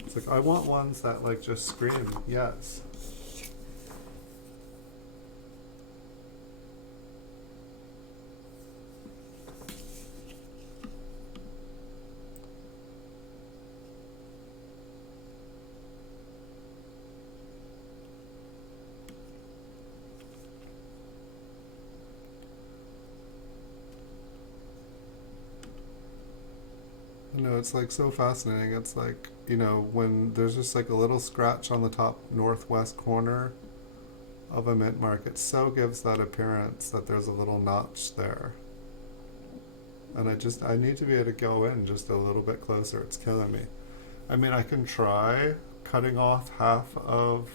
It's like, I want ones that like just scream, yes. No, it's like so fascinating. It's like, you know, when there's just like a little scratch on the top northwest corner of a mint mark, it so gives that appearance that there's a little notch there. And I need to be able to go in just a little bit closer. It's killing me. I mean, I can try cutting off half of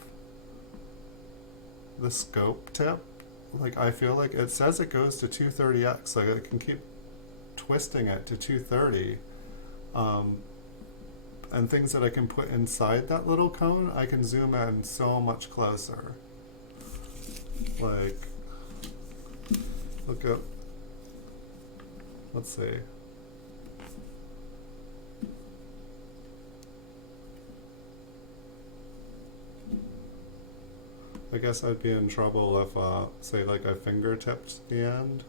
the scope tip. Like, I feel like it says it goes to 230x. Like, I can keep twisting it to 230. And things that I can put inside that little cone, I can zoom in so much closer. Like, look up, let's see. I guess I'd be in trouble if, say, like I fingertipped the end.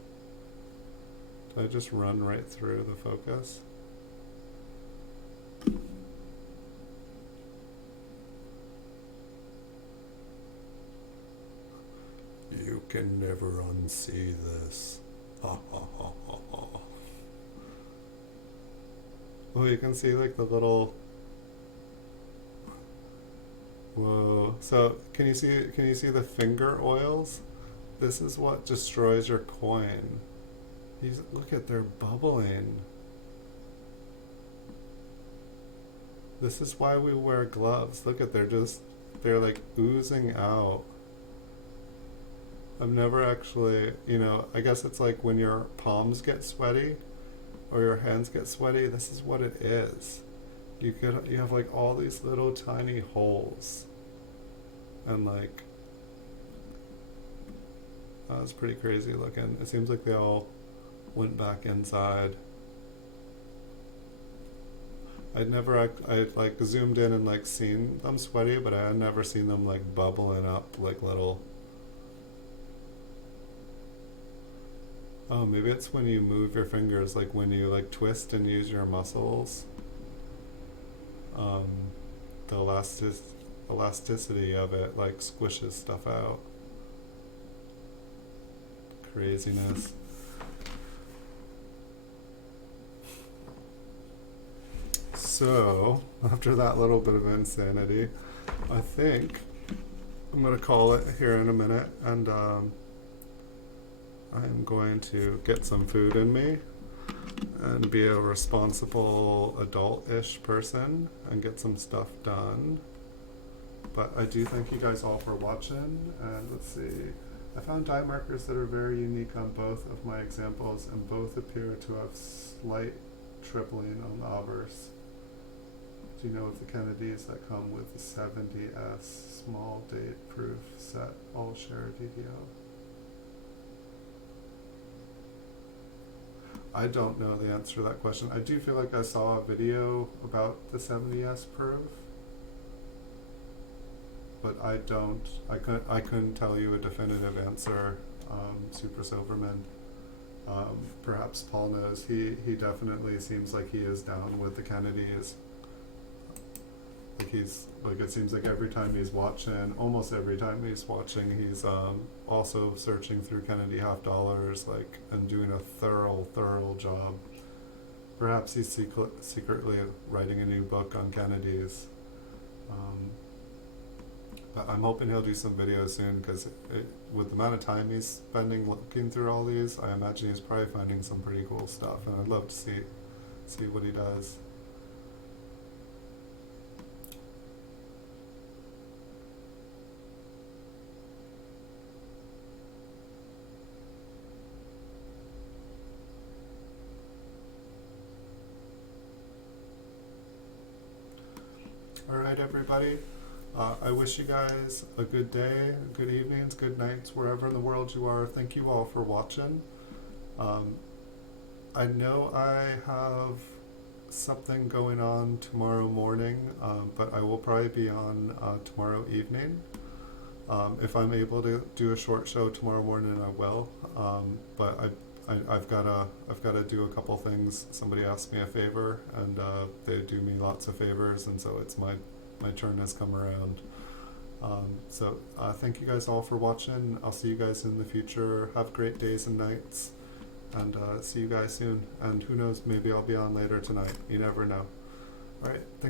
Did I just run right through the focus? You can never unsee this. Ha ha ha ha ha. Oh, you can see like the little. Whoa. So can you see the finger oils? This is what destroys your coin. Look at, they're bubbling. This is why we wear gloves. Look at, they're like oozing out. I've never actually, you know, I guess it's like when your palms get sweaty or your hands get sweaty, this is what it is. You have like all these little tiny holes. And like, it's pretty crazy looking. It seems like they all went back inside. I like zoomed in and like seen them sweaty, but I had never seen them like bubbling up like little. Oh, maybe it's when you move your fingers, like when you like twist and use your muscles. The elasticity of it like squishes stuff out. Craziness. So, after that little bit of insanity, I think I'm going to call it here in a minute, and I'm going to get some food in me and be a responsible adult-ish person and get some stuff done. But I do thank you guys all for watching, and let's see. I found die markers that are very unique on both of my examples, and both appear to have slight tripling on the obverse. Do you know if the Kennedys that come with the 70S small date proof set all share a DDO? I don't know the answer to that question. I do feel like I saw a video about the 70S proof, but I couldn't tell you a definitive answer, Super Silverman. Perhaps Paul knows. He definitely seems like he is down with the Kennedys. Like he's like it seems like every time he's watching, almost every time he's watching, he's also searching through Kennedy half dollars, like, and doing a thorough job. Perhaps he's secretly writing a new book on Kennedys. Um, but I'm hoping he'll do some videos soon because with the amount of time he's spending looking through all these, I imagine he's probably finding some pretty cool stuff, and I'd love to see what he does. All right, everybody. I wish you guys a good day, good evenings, good nights, wherever in the world you are. Thank you all for watching. Um, I know I have something going on tomorrow morning, but I will probably be on tomorrow evening. If I'm able to do a short show tomorrow morning, I will. But I've gotta do a couple things. Somebody asked me a favor, and they do me lots of favors, and so it's my turn has come around. So thank you guys all for watching. I'll see you guys in the future. Have great days and nights, and see you guys soon. And who knows, maybe I'll be on later tonight. You never know. All right, thanks.